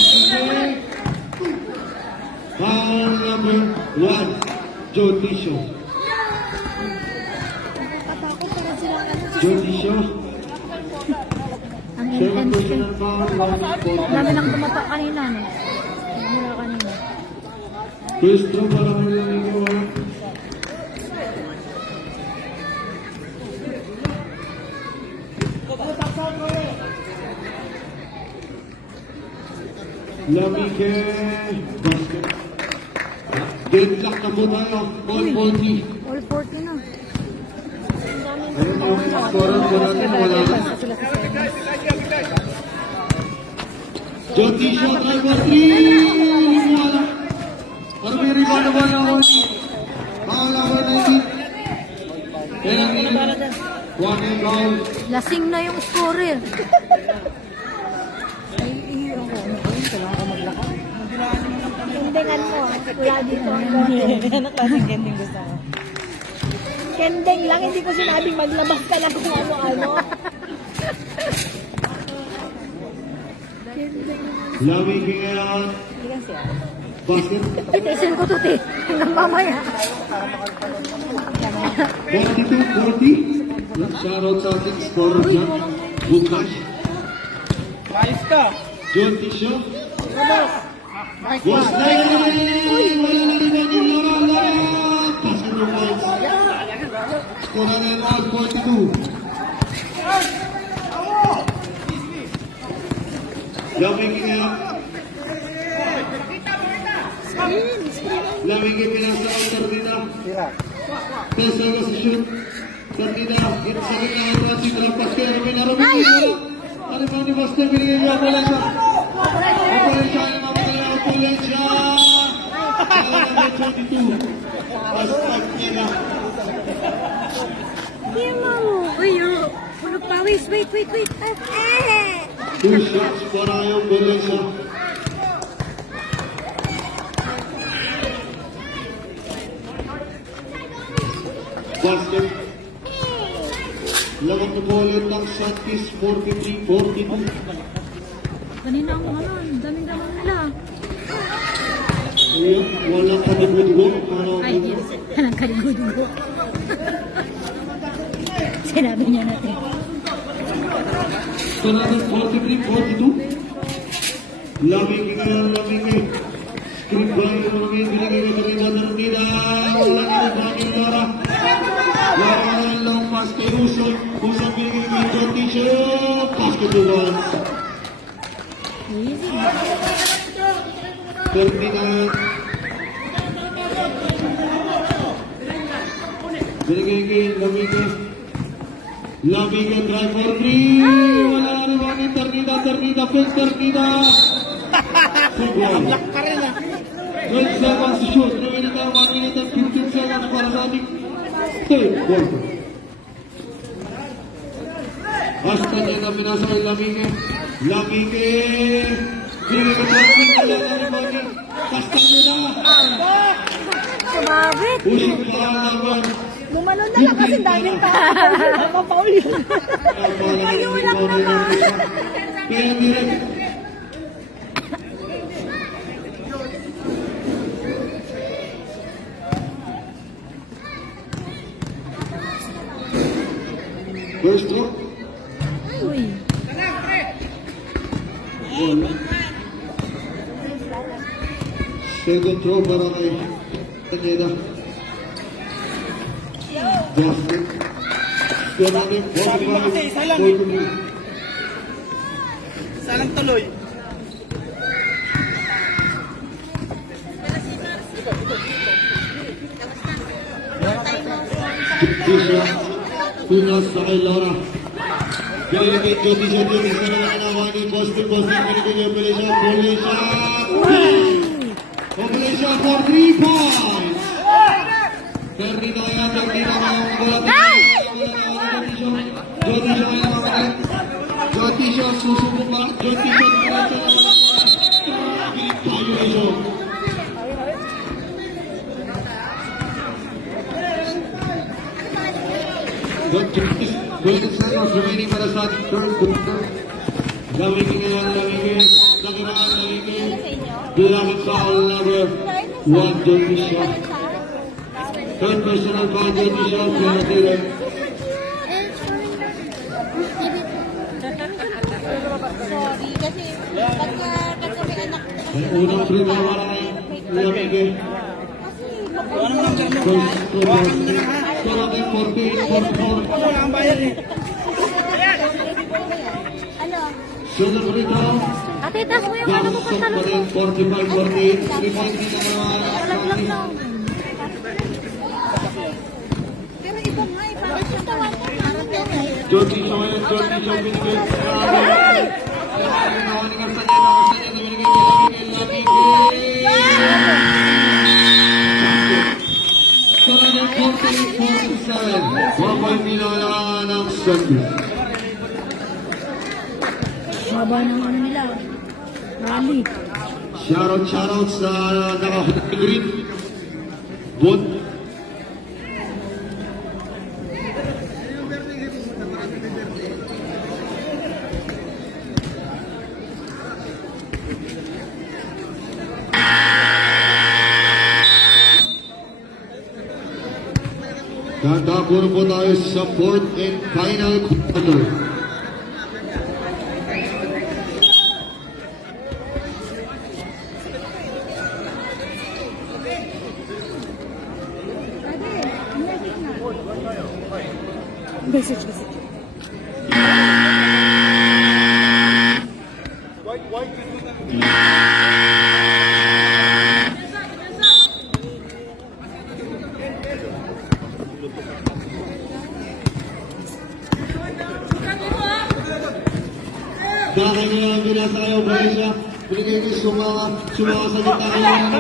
Foul number 1. Jotisho. Jotisho. Ang Second intense. personal foul. Dami nang tumatak kanina, no? Mula kanina. First round para kay Laming wala. Lamige basket. Deadlock na po tayo. All 40. All 40 na. Ayun yung scorer po natin. Wala na. Joti shot try for 3. Wala. Pero may rebound naman ako. Foul number 19. Kaya one and foul. Lasing na yung scorer. Kendingan mo. Wala dito ang konti. Ano klaseng kending gusto mo? Kending lang, hindi ko sinabing maglabas ka na kung ano-ano. Lamige ngayon. Basket. Titisin ko to, te. Hanggang mamaya. 42-40. Shoutout sa ating scorer dyan. Bukash. Ayos ka. John Tisho. Was na yun! Wala na rin yung Lora. Lora! Basket no points. Score na rin all 42. Lamige ngayon. Lamige pinasa ang Ternida. Tesa ka sa shoot. Ternida. Ito sa kanya ang transit. Rampas kayo. Arabin. Ano ba ni Basta? Binigay niyo ako lang siya. Opulencia. Opulencia. Number 22. Basta niya na. Uy, hulog pawis. Wait. Two shots para yung Opulencia. Basket. Lagot na po ulit ng Santis 43-42. Kanina ang ang daming-daming nila. Ayun, walang kanibudgo. Ay, walang kaligudugo. Sinabi niya natin. Ito natin 43-42. Lamig ngayon, lamig ngayon. Screen by yung mga binigay ko rin sa Ternida. Wala na rin bagay Lora. Lora long pass kay Uso. Uso points. 39. Binigay kay Lamige. Lamige try for 3. Wala na naman ni Ternida, fake Ternida. Football. 12 seconds to shoot. Remaining time 1 minute and 15 seconds para sa ating third quarter. Basta niya na pinasa kay Lamige. Lamige. Binigay kay Lamige. Wala na naman. Basta niya na. Sumabit. Uling pa naman. Lumalon na lang kasi daming tao. Mapapaul yun. Ayun lang naman. Kaya direct. First throw. Uy. Wala. Second throw para kay Taneda. Justin. Score natin 45-43. Isa lang tuloy. Tisha. Pinas sa kay Laura. Binigay kay Tisha din. Isa na lang naman ni Boston. Binigay kay Malaysia. Malaysia for 3 points. Ternida kaya. Jotisha susubok ba? Jotisha violation. Jotis, 20 seconds remaining para sa third quarter. Lamige ngayon, Lamige. Nakirangan, Lamige. Bilangin foul number 1, Jotisha. Third personal foul, Jotisha. Penalty. Sorry, kasi pagka may anak Ang unang free throw para kay Lamige. First score natin 48-44. Wala kang bayad eh. ano, Sunod free throw. Ate, taas mo yung ano mo Bangsok pa pantalon rin, mo. 45-48. 3 points din ang mga Laglag na. pero iba nga eh, parang sa tawa ko, parang ganyan. Jotisha ngayon, Jotisha binigay. Nawaningan sa niya, binigay kay Lamige. Sarado 48-47. 1 point nila ng Sunday. Haba ng ano nila. Rally. Shoutout sa naka-green. Bon. Tatakbo na po tayo sa fourth and final quarter. Message. Bakit nyo lang binasa kayo, Malaysia? Binigay ko sumaka sa gitna ko lang na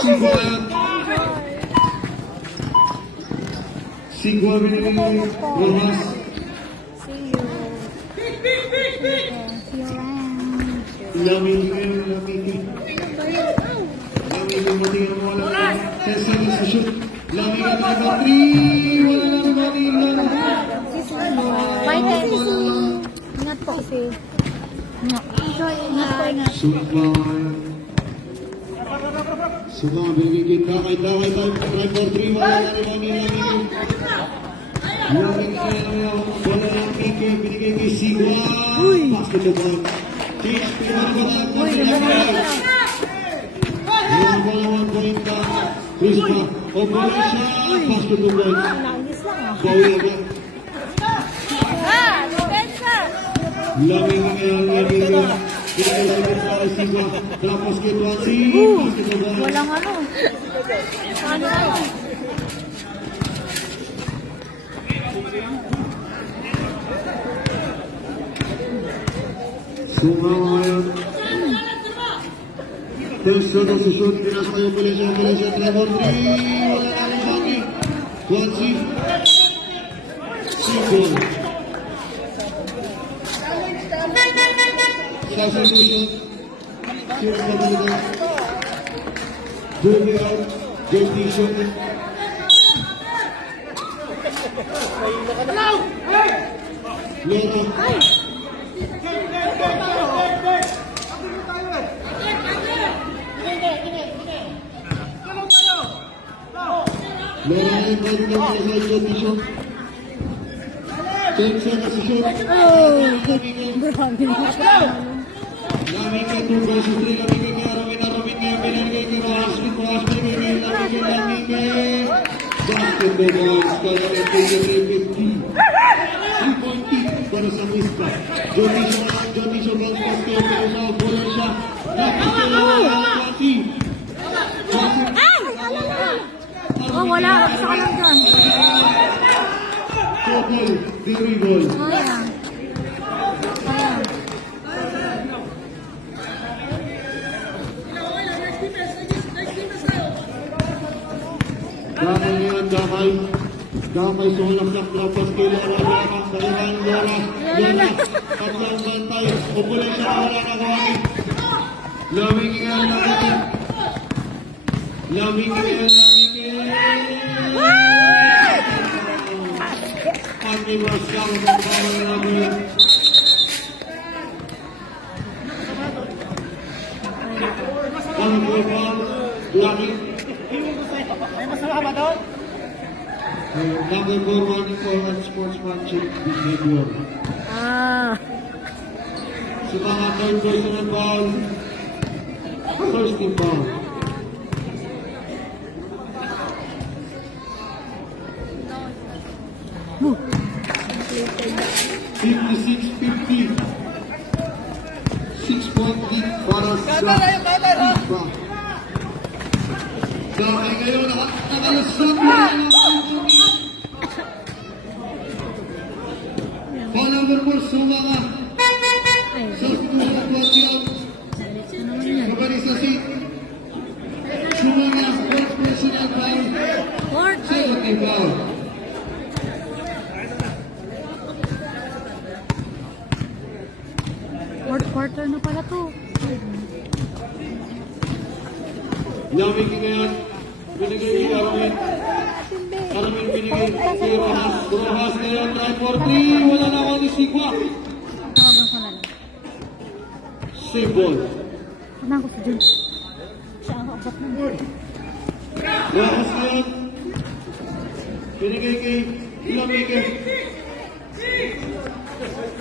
Siguan. Siguan binigay ko Rojas. See you. See you around. Lamig ngayon, lamig. Lamig yung matingin mo wala. 10 seconds to shoot. Lamig ang number 3. Wala na naman ilan. Bye, Sisi. Ingat po. Ingat. Ingat. Sumama, binigay kay Dakay tayo. Try for 3. Wala na naman ilan. Lamig ngayon. Wala na Mike. Binigay kay Siguan. Basket to point. Change. Pinagbalaan po sila. Meron po na 1 point ka. Chris pa. Operation. Basket to point. Nainis lang ah. Bawi agad. Ah, depensa! Lamig ngayon, lamig. Pinagay sa Sigwa. Tapos kay Tuansi. Walang ano. Ano? Sumaw ngayon. Terso na si shoot. Pinasa kayo Malaysia. Trevor 3. Wala na rin Baki. Tuansi. Sigwa. Sa shoot. Shoot na talaga. Dumi out. Dirty shot. Lero. Lero ay pwede na mga sa dirty shot. 10 seconds to shoot. Grabe na. Lamig ka 2 versus 3. Lamig ka Robin nga. Pinagay kay Rojas. Pinagay. Lamig ka. Basketball balls. Kaya rin 23-50. 3-point kick para sa Mispa. Johnny siya bounce pass kayo. Pero sa Bola siya. Lapis kayo. Kwasi. Oh, wala. Isa ka lang dyan. Sobol. Dribble. Ayan. Ayan. Damay ngayon, damay. Damay sulak ng trapas kay Lora. Kailangan Lora. Tatlong bantay. Upulay siya. Wala na kawagin. Lamig ngayon, lamig. Lamig ngayon. Pati masyang ng bawal namin. Walang bawal. Lamig. May masama ba doon? Number 4, running for unsportsmanship behavior. Sa mga third personal foul, first team foul. Huh. 56-50. 6-point lead para sa Isba. Dahil ngayon, nakalasap mo na lang ang Foul number 4, Sumaka. Substitution of Guardian. Organisasi. Sumaka, fourth personal foul. Second team foul. Fourth quarter na pala to. Lamig ngayon, binigay ni Armin. Armin binigay kay Rojas. Rojas ngayon, try for 3. Wala na ako ni Sigwa. Tawagan ko na lang. Save ball. Ano ko si Jun? Siya ang abot ng board. Rojas ngayon. Binigay kay Lamig.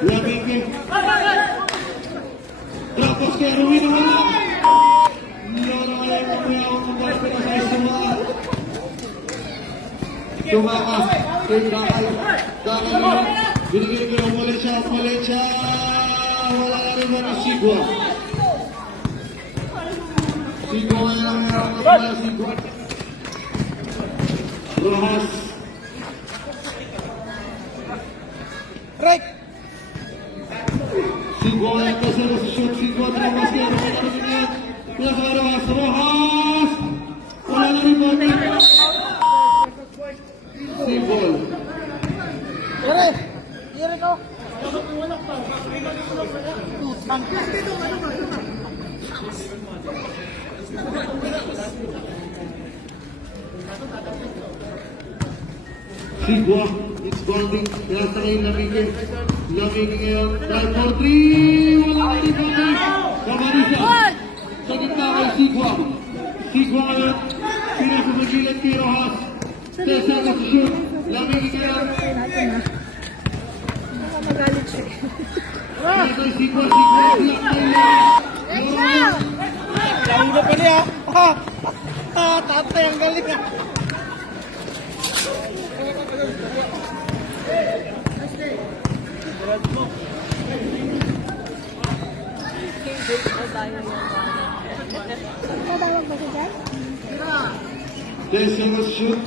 Lamig. Tapos kay Armin na wala. Loro ngayon, mamaya ng bala pinasay Sumaka. Sumaka. Kay Dakal. Dakal. Binigay kay Malaysia. Wala na rin mga Sigwa. Sigwa ngayon ang meron ng pala Sigwa. Rojas. Right! Sigwa ngayon kasi sa shoot. Sigwa tramas kaya naman na rin yan. Pinasa Rojas. Rojas! Wala na rin mga Sigwa. Yuri ko! Sigwa, it's bonding. Pinasa kayo Lamig. Lamig ngayon. Try for 3. Wala na rin mga Kamarisa. Sa gitna kay Sigwa. Sigwa ngayon. Pinasa magilan kay Rojas. Tesa ka sa shoot. Lamig ngayon. Pinasa kay Sigwa. Block kay Rojas. Lalo na pa niya! Tatay ang galing ah! 10 seconds shoot.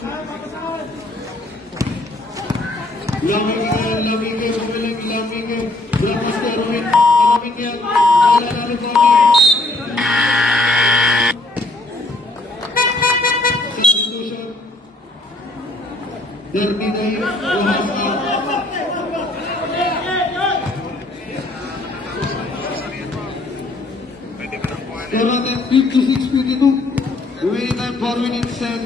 Lamigay, lamigay. Grandmaster Erwin, alamin yan. Wala na rebounding. Substitution. Terminay, Rojas out. Karaten 56-52. Remaining time for winning set.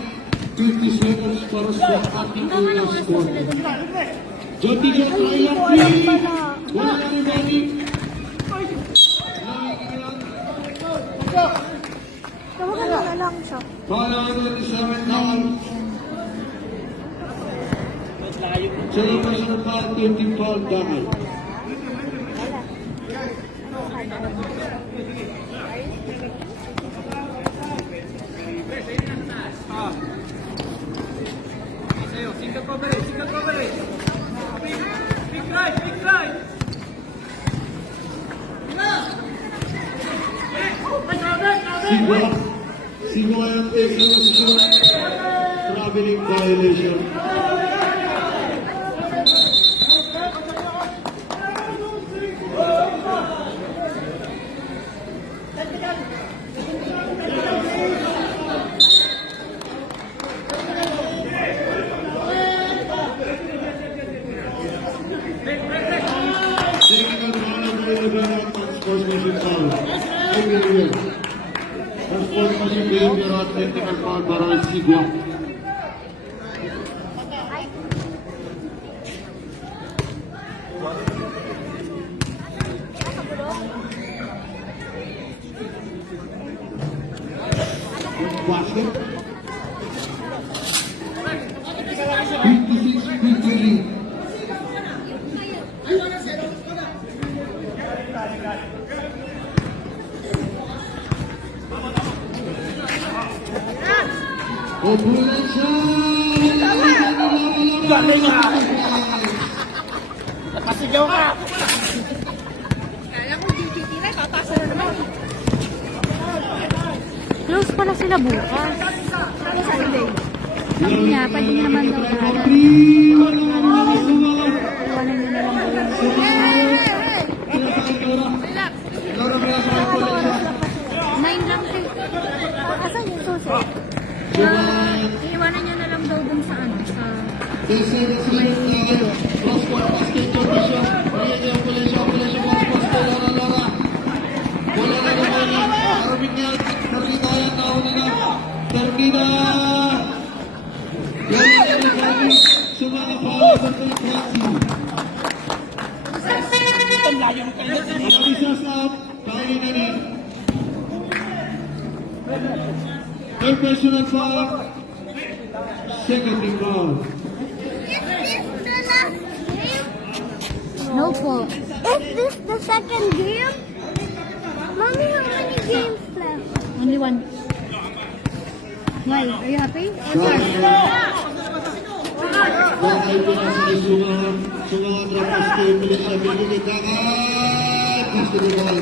50 seconds para sa ating unang score. Jody John, try lang, please. Wala na rebounding. Tawagan mo na lang siya. Follow 27 down. Celebration foul, 20 foul down. Single coverage. Big right. Sigo ang execution. Traveling violation. Technical violation of sportsmanship foul. Sportsmanship behavior at technical foul para Sigua. Basket. 56-53. Opulan siya! Galing nga! Pasigaw ka! Close pala sila bukas. Sabi niya, pwede niya naman daw na iwanan niya na lang daw yung 9 lang siya. Asan yung susi? Iwanan niya na lang daw dun sa ano, sa... Termina! Sumama pa sa Francis. Alisas out. Kaya na rin. Third personal foul. Second team foul. No po. Is this the second game? Mommy, how many games left? Only one. Why? Are you happy? Bakay pinasa sungahan. Sungahan rapas kay Malaysia. Bigyan kakad. Basketball.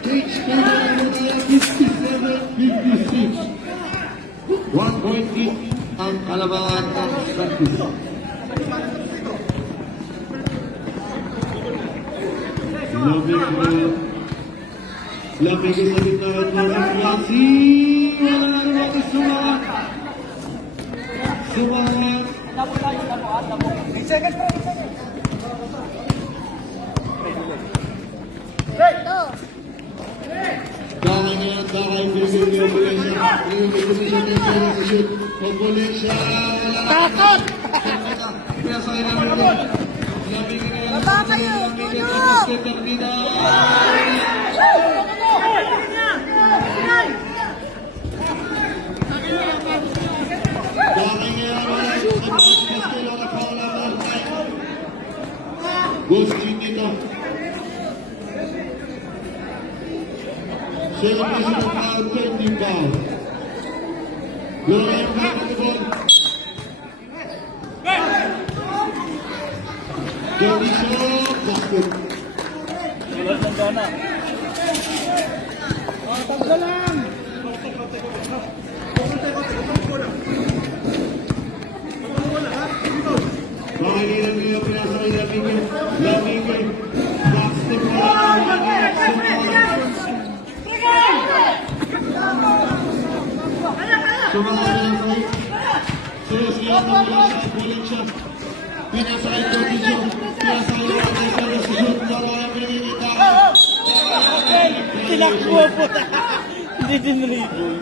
Cage Canada Mutaya 57-56. 1 point lead ang kalabangan ng Santis. Lamig sa bitaran mo ng Klasi. Wala na naman ang sungahan. Sungahan. Dakay ngayon, dakay, bigyan niyo Valencia. Ngayon, may position niya sa shoot. O Valencia, wala na. Takot! Kaya sa kanya naman. Lamig ngayon. Baba kayo, puno! Tapos kay Termina. Dakay ngayon, wala. Ang Castelo na foul naman. Ghost cheat dito. Celebration of foul, 20 foul. Gloria back on the ball. Johnny Shaw, basket. Iwas ng Donna. Tabla lang! Pangilinan ngayon, pinasa kay Lamige. Lamige. Backstep pa lang. Sumahan na kay Sergio Mula sa Valencia. Pinasa kay Tortijo. Pinasa kay Lamige sa shoot. Dalawa ang pinigita. Tinakbo po. Hindi din dribble.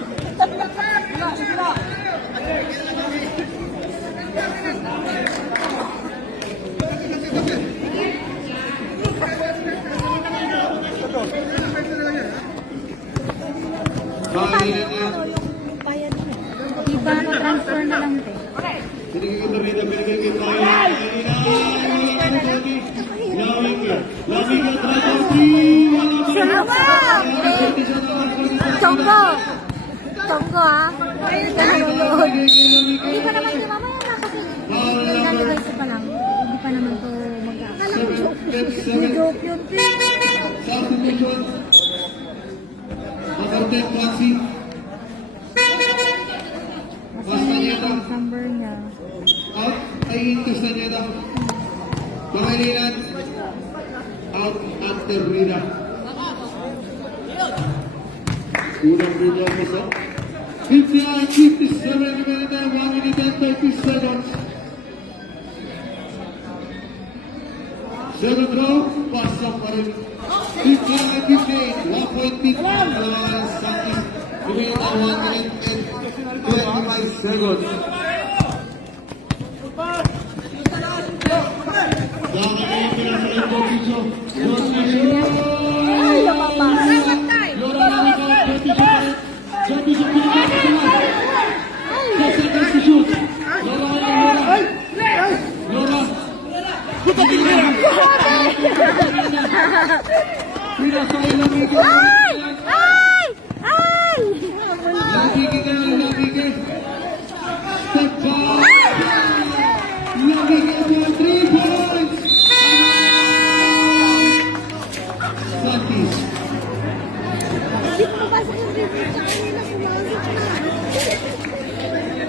Pangilinan niya. Iba, transfer na lang te. Pinigit na rin ang pinigit tayo. Lamige. Lamige, try to see. Wala pa rin. Chonggo! Chonggo ha? Hindi ka nanonood. Hindi pa naman yung mamaya na kasi ilalagay ko pa lang. Hindi pa naman to mag-aakala. Joke yun te. Substitution. Number 10, Quancy. Masaya yung number niya. Out. Ay, intos na niya daw. Pangilinan. Out. After Rida. Unang Rida mo sa 59-57 minute and 1 minute and 30 seconds. Second row, pasok pa rin. 59-58, 1 point lead. Dalawa ng Santis. Minute and 1 minute and 25 seconds. Dami ngayon pinasa ng Tortijo. Tortijo! Ay, lumabas. Lora lang ikaw, Tortijo. Tortijo pinigyan sa tuwan. 10 seconds to shoot. Lora ngayon, Lora. Lora. Pinasa kay Lamige. Ay! Ay! Lamige kayo, Lamige. Step back. Lamige for 3 points. Santis. Hindi ko mapasok yung dribble sa kanina. Pumasok na.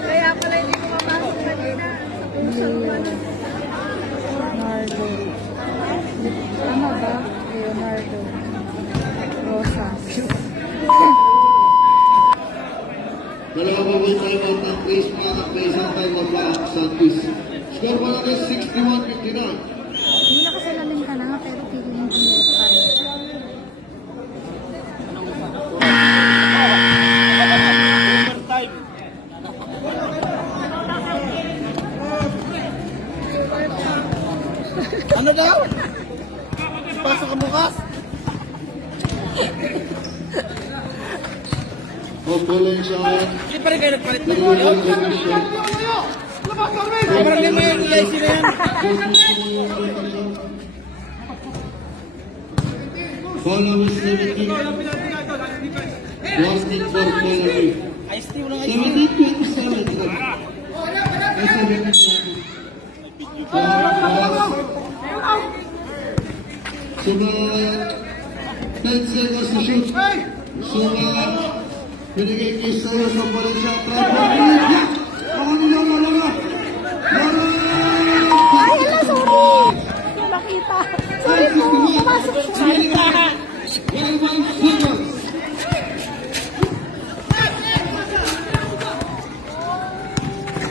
Kaya pala hindi ko mapasok kanina. Sa puso ko na. Leonardo. Tama ba? Leonardo. Rosas. Dalawa pa may time out ng place mga ka-place ang time out lang ang Santis. Score pa lang is 61-59. Hindi na kasalamin ka na, pero feeling mo hirap pa rin. Overtime. Ano daw? Pasok ka bukas. Pagbulan siya. Hindi pa rin kayo nagpalit ng Pagbulan ulo. siya ng shot. Sobrang lima yung lazy na yan. Follow is 17. Boston for penalty. Ice tea mo lang ice 17-27. tea. Ay, 17-27. Sumahan. 10 seconds to shoot. Sumahan. Binigay kiss sa'yo sa Valencia. Try for it. Ako ni Lora, Lora. Lora! Ay, hala, sorry. Hindi makita. Sorry po. Pumasok siya. 12 seconds.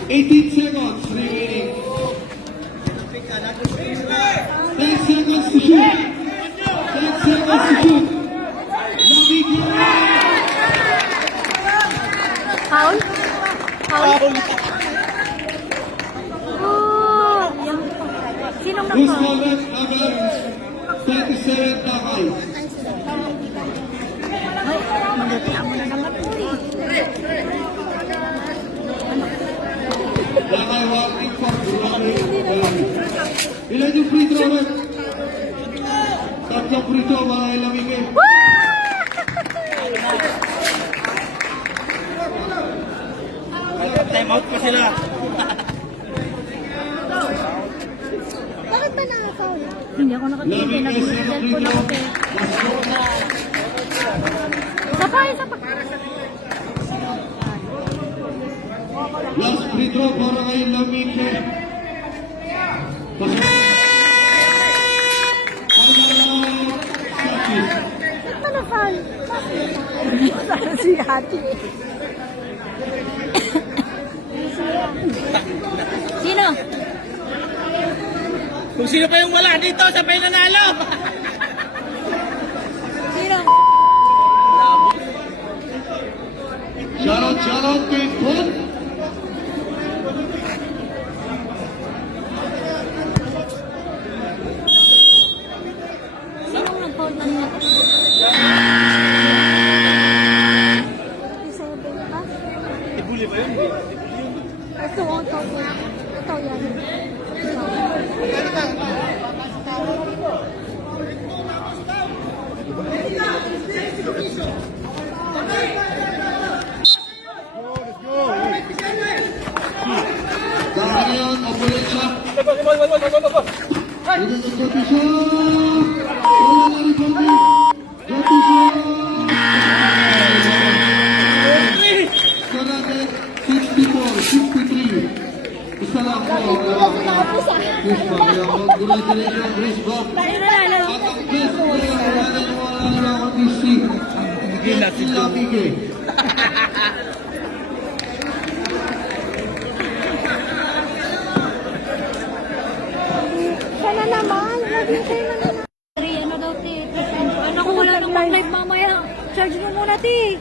18 seconds remaining. 10 seconds to shoot. 10 seconds to shoot. Lamige. Foul? Foul? Oh! Sinong Who's nag-foul? correct? Number 27 Takay. Ay, magatian mo na naman po eh. Takay walking for Grabe. Ilan yung free throw, Red? Tatlong free throw, mga Lamige. Time out pa sila. Bakit ba naka-foul? Hindi ako nakatingin. Lamige, Nag-cellphone second free ako. throw. Isa pa, isa pa. Last free throw para kay Lamige. Ano fan? Sana si ate. Sino? Kung sino pa yung wala dito, sabay nanalo. Sino? Shoutout kay Paul. Sino ang nag-foul man niya? 37 ba? Ibuli ba yun? Ito, ito yan. Dahil ngayon, opponent siya. Ini yung Joty siya. Wala na rin kami. Joty siya. Karate 64-63. Isa lang po. Chris Bob. Congratulations, Chris Bob. Tayo nanalo. At ang best player natin wala na ako DC. Lapige. Siya na naman. Lagi kayo na naman. Ano daw, ti? Ano kung wala nang mag-live mamaya? Charge mo muna, ti.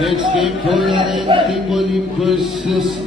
Next game po natin, Tivoli versus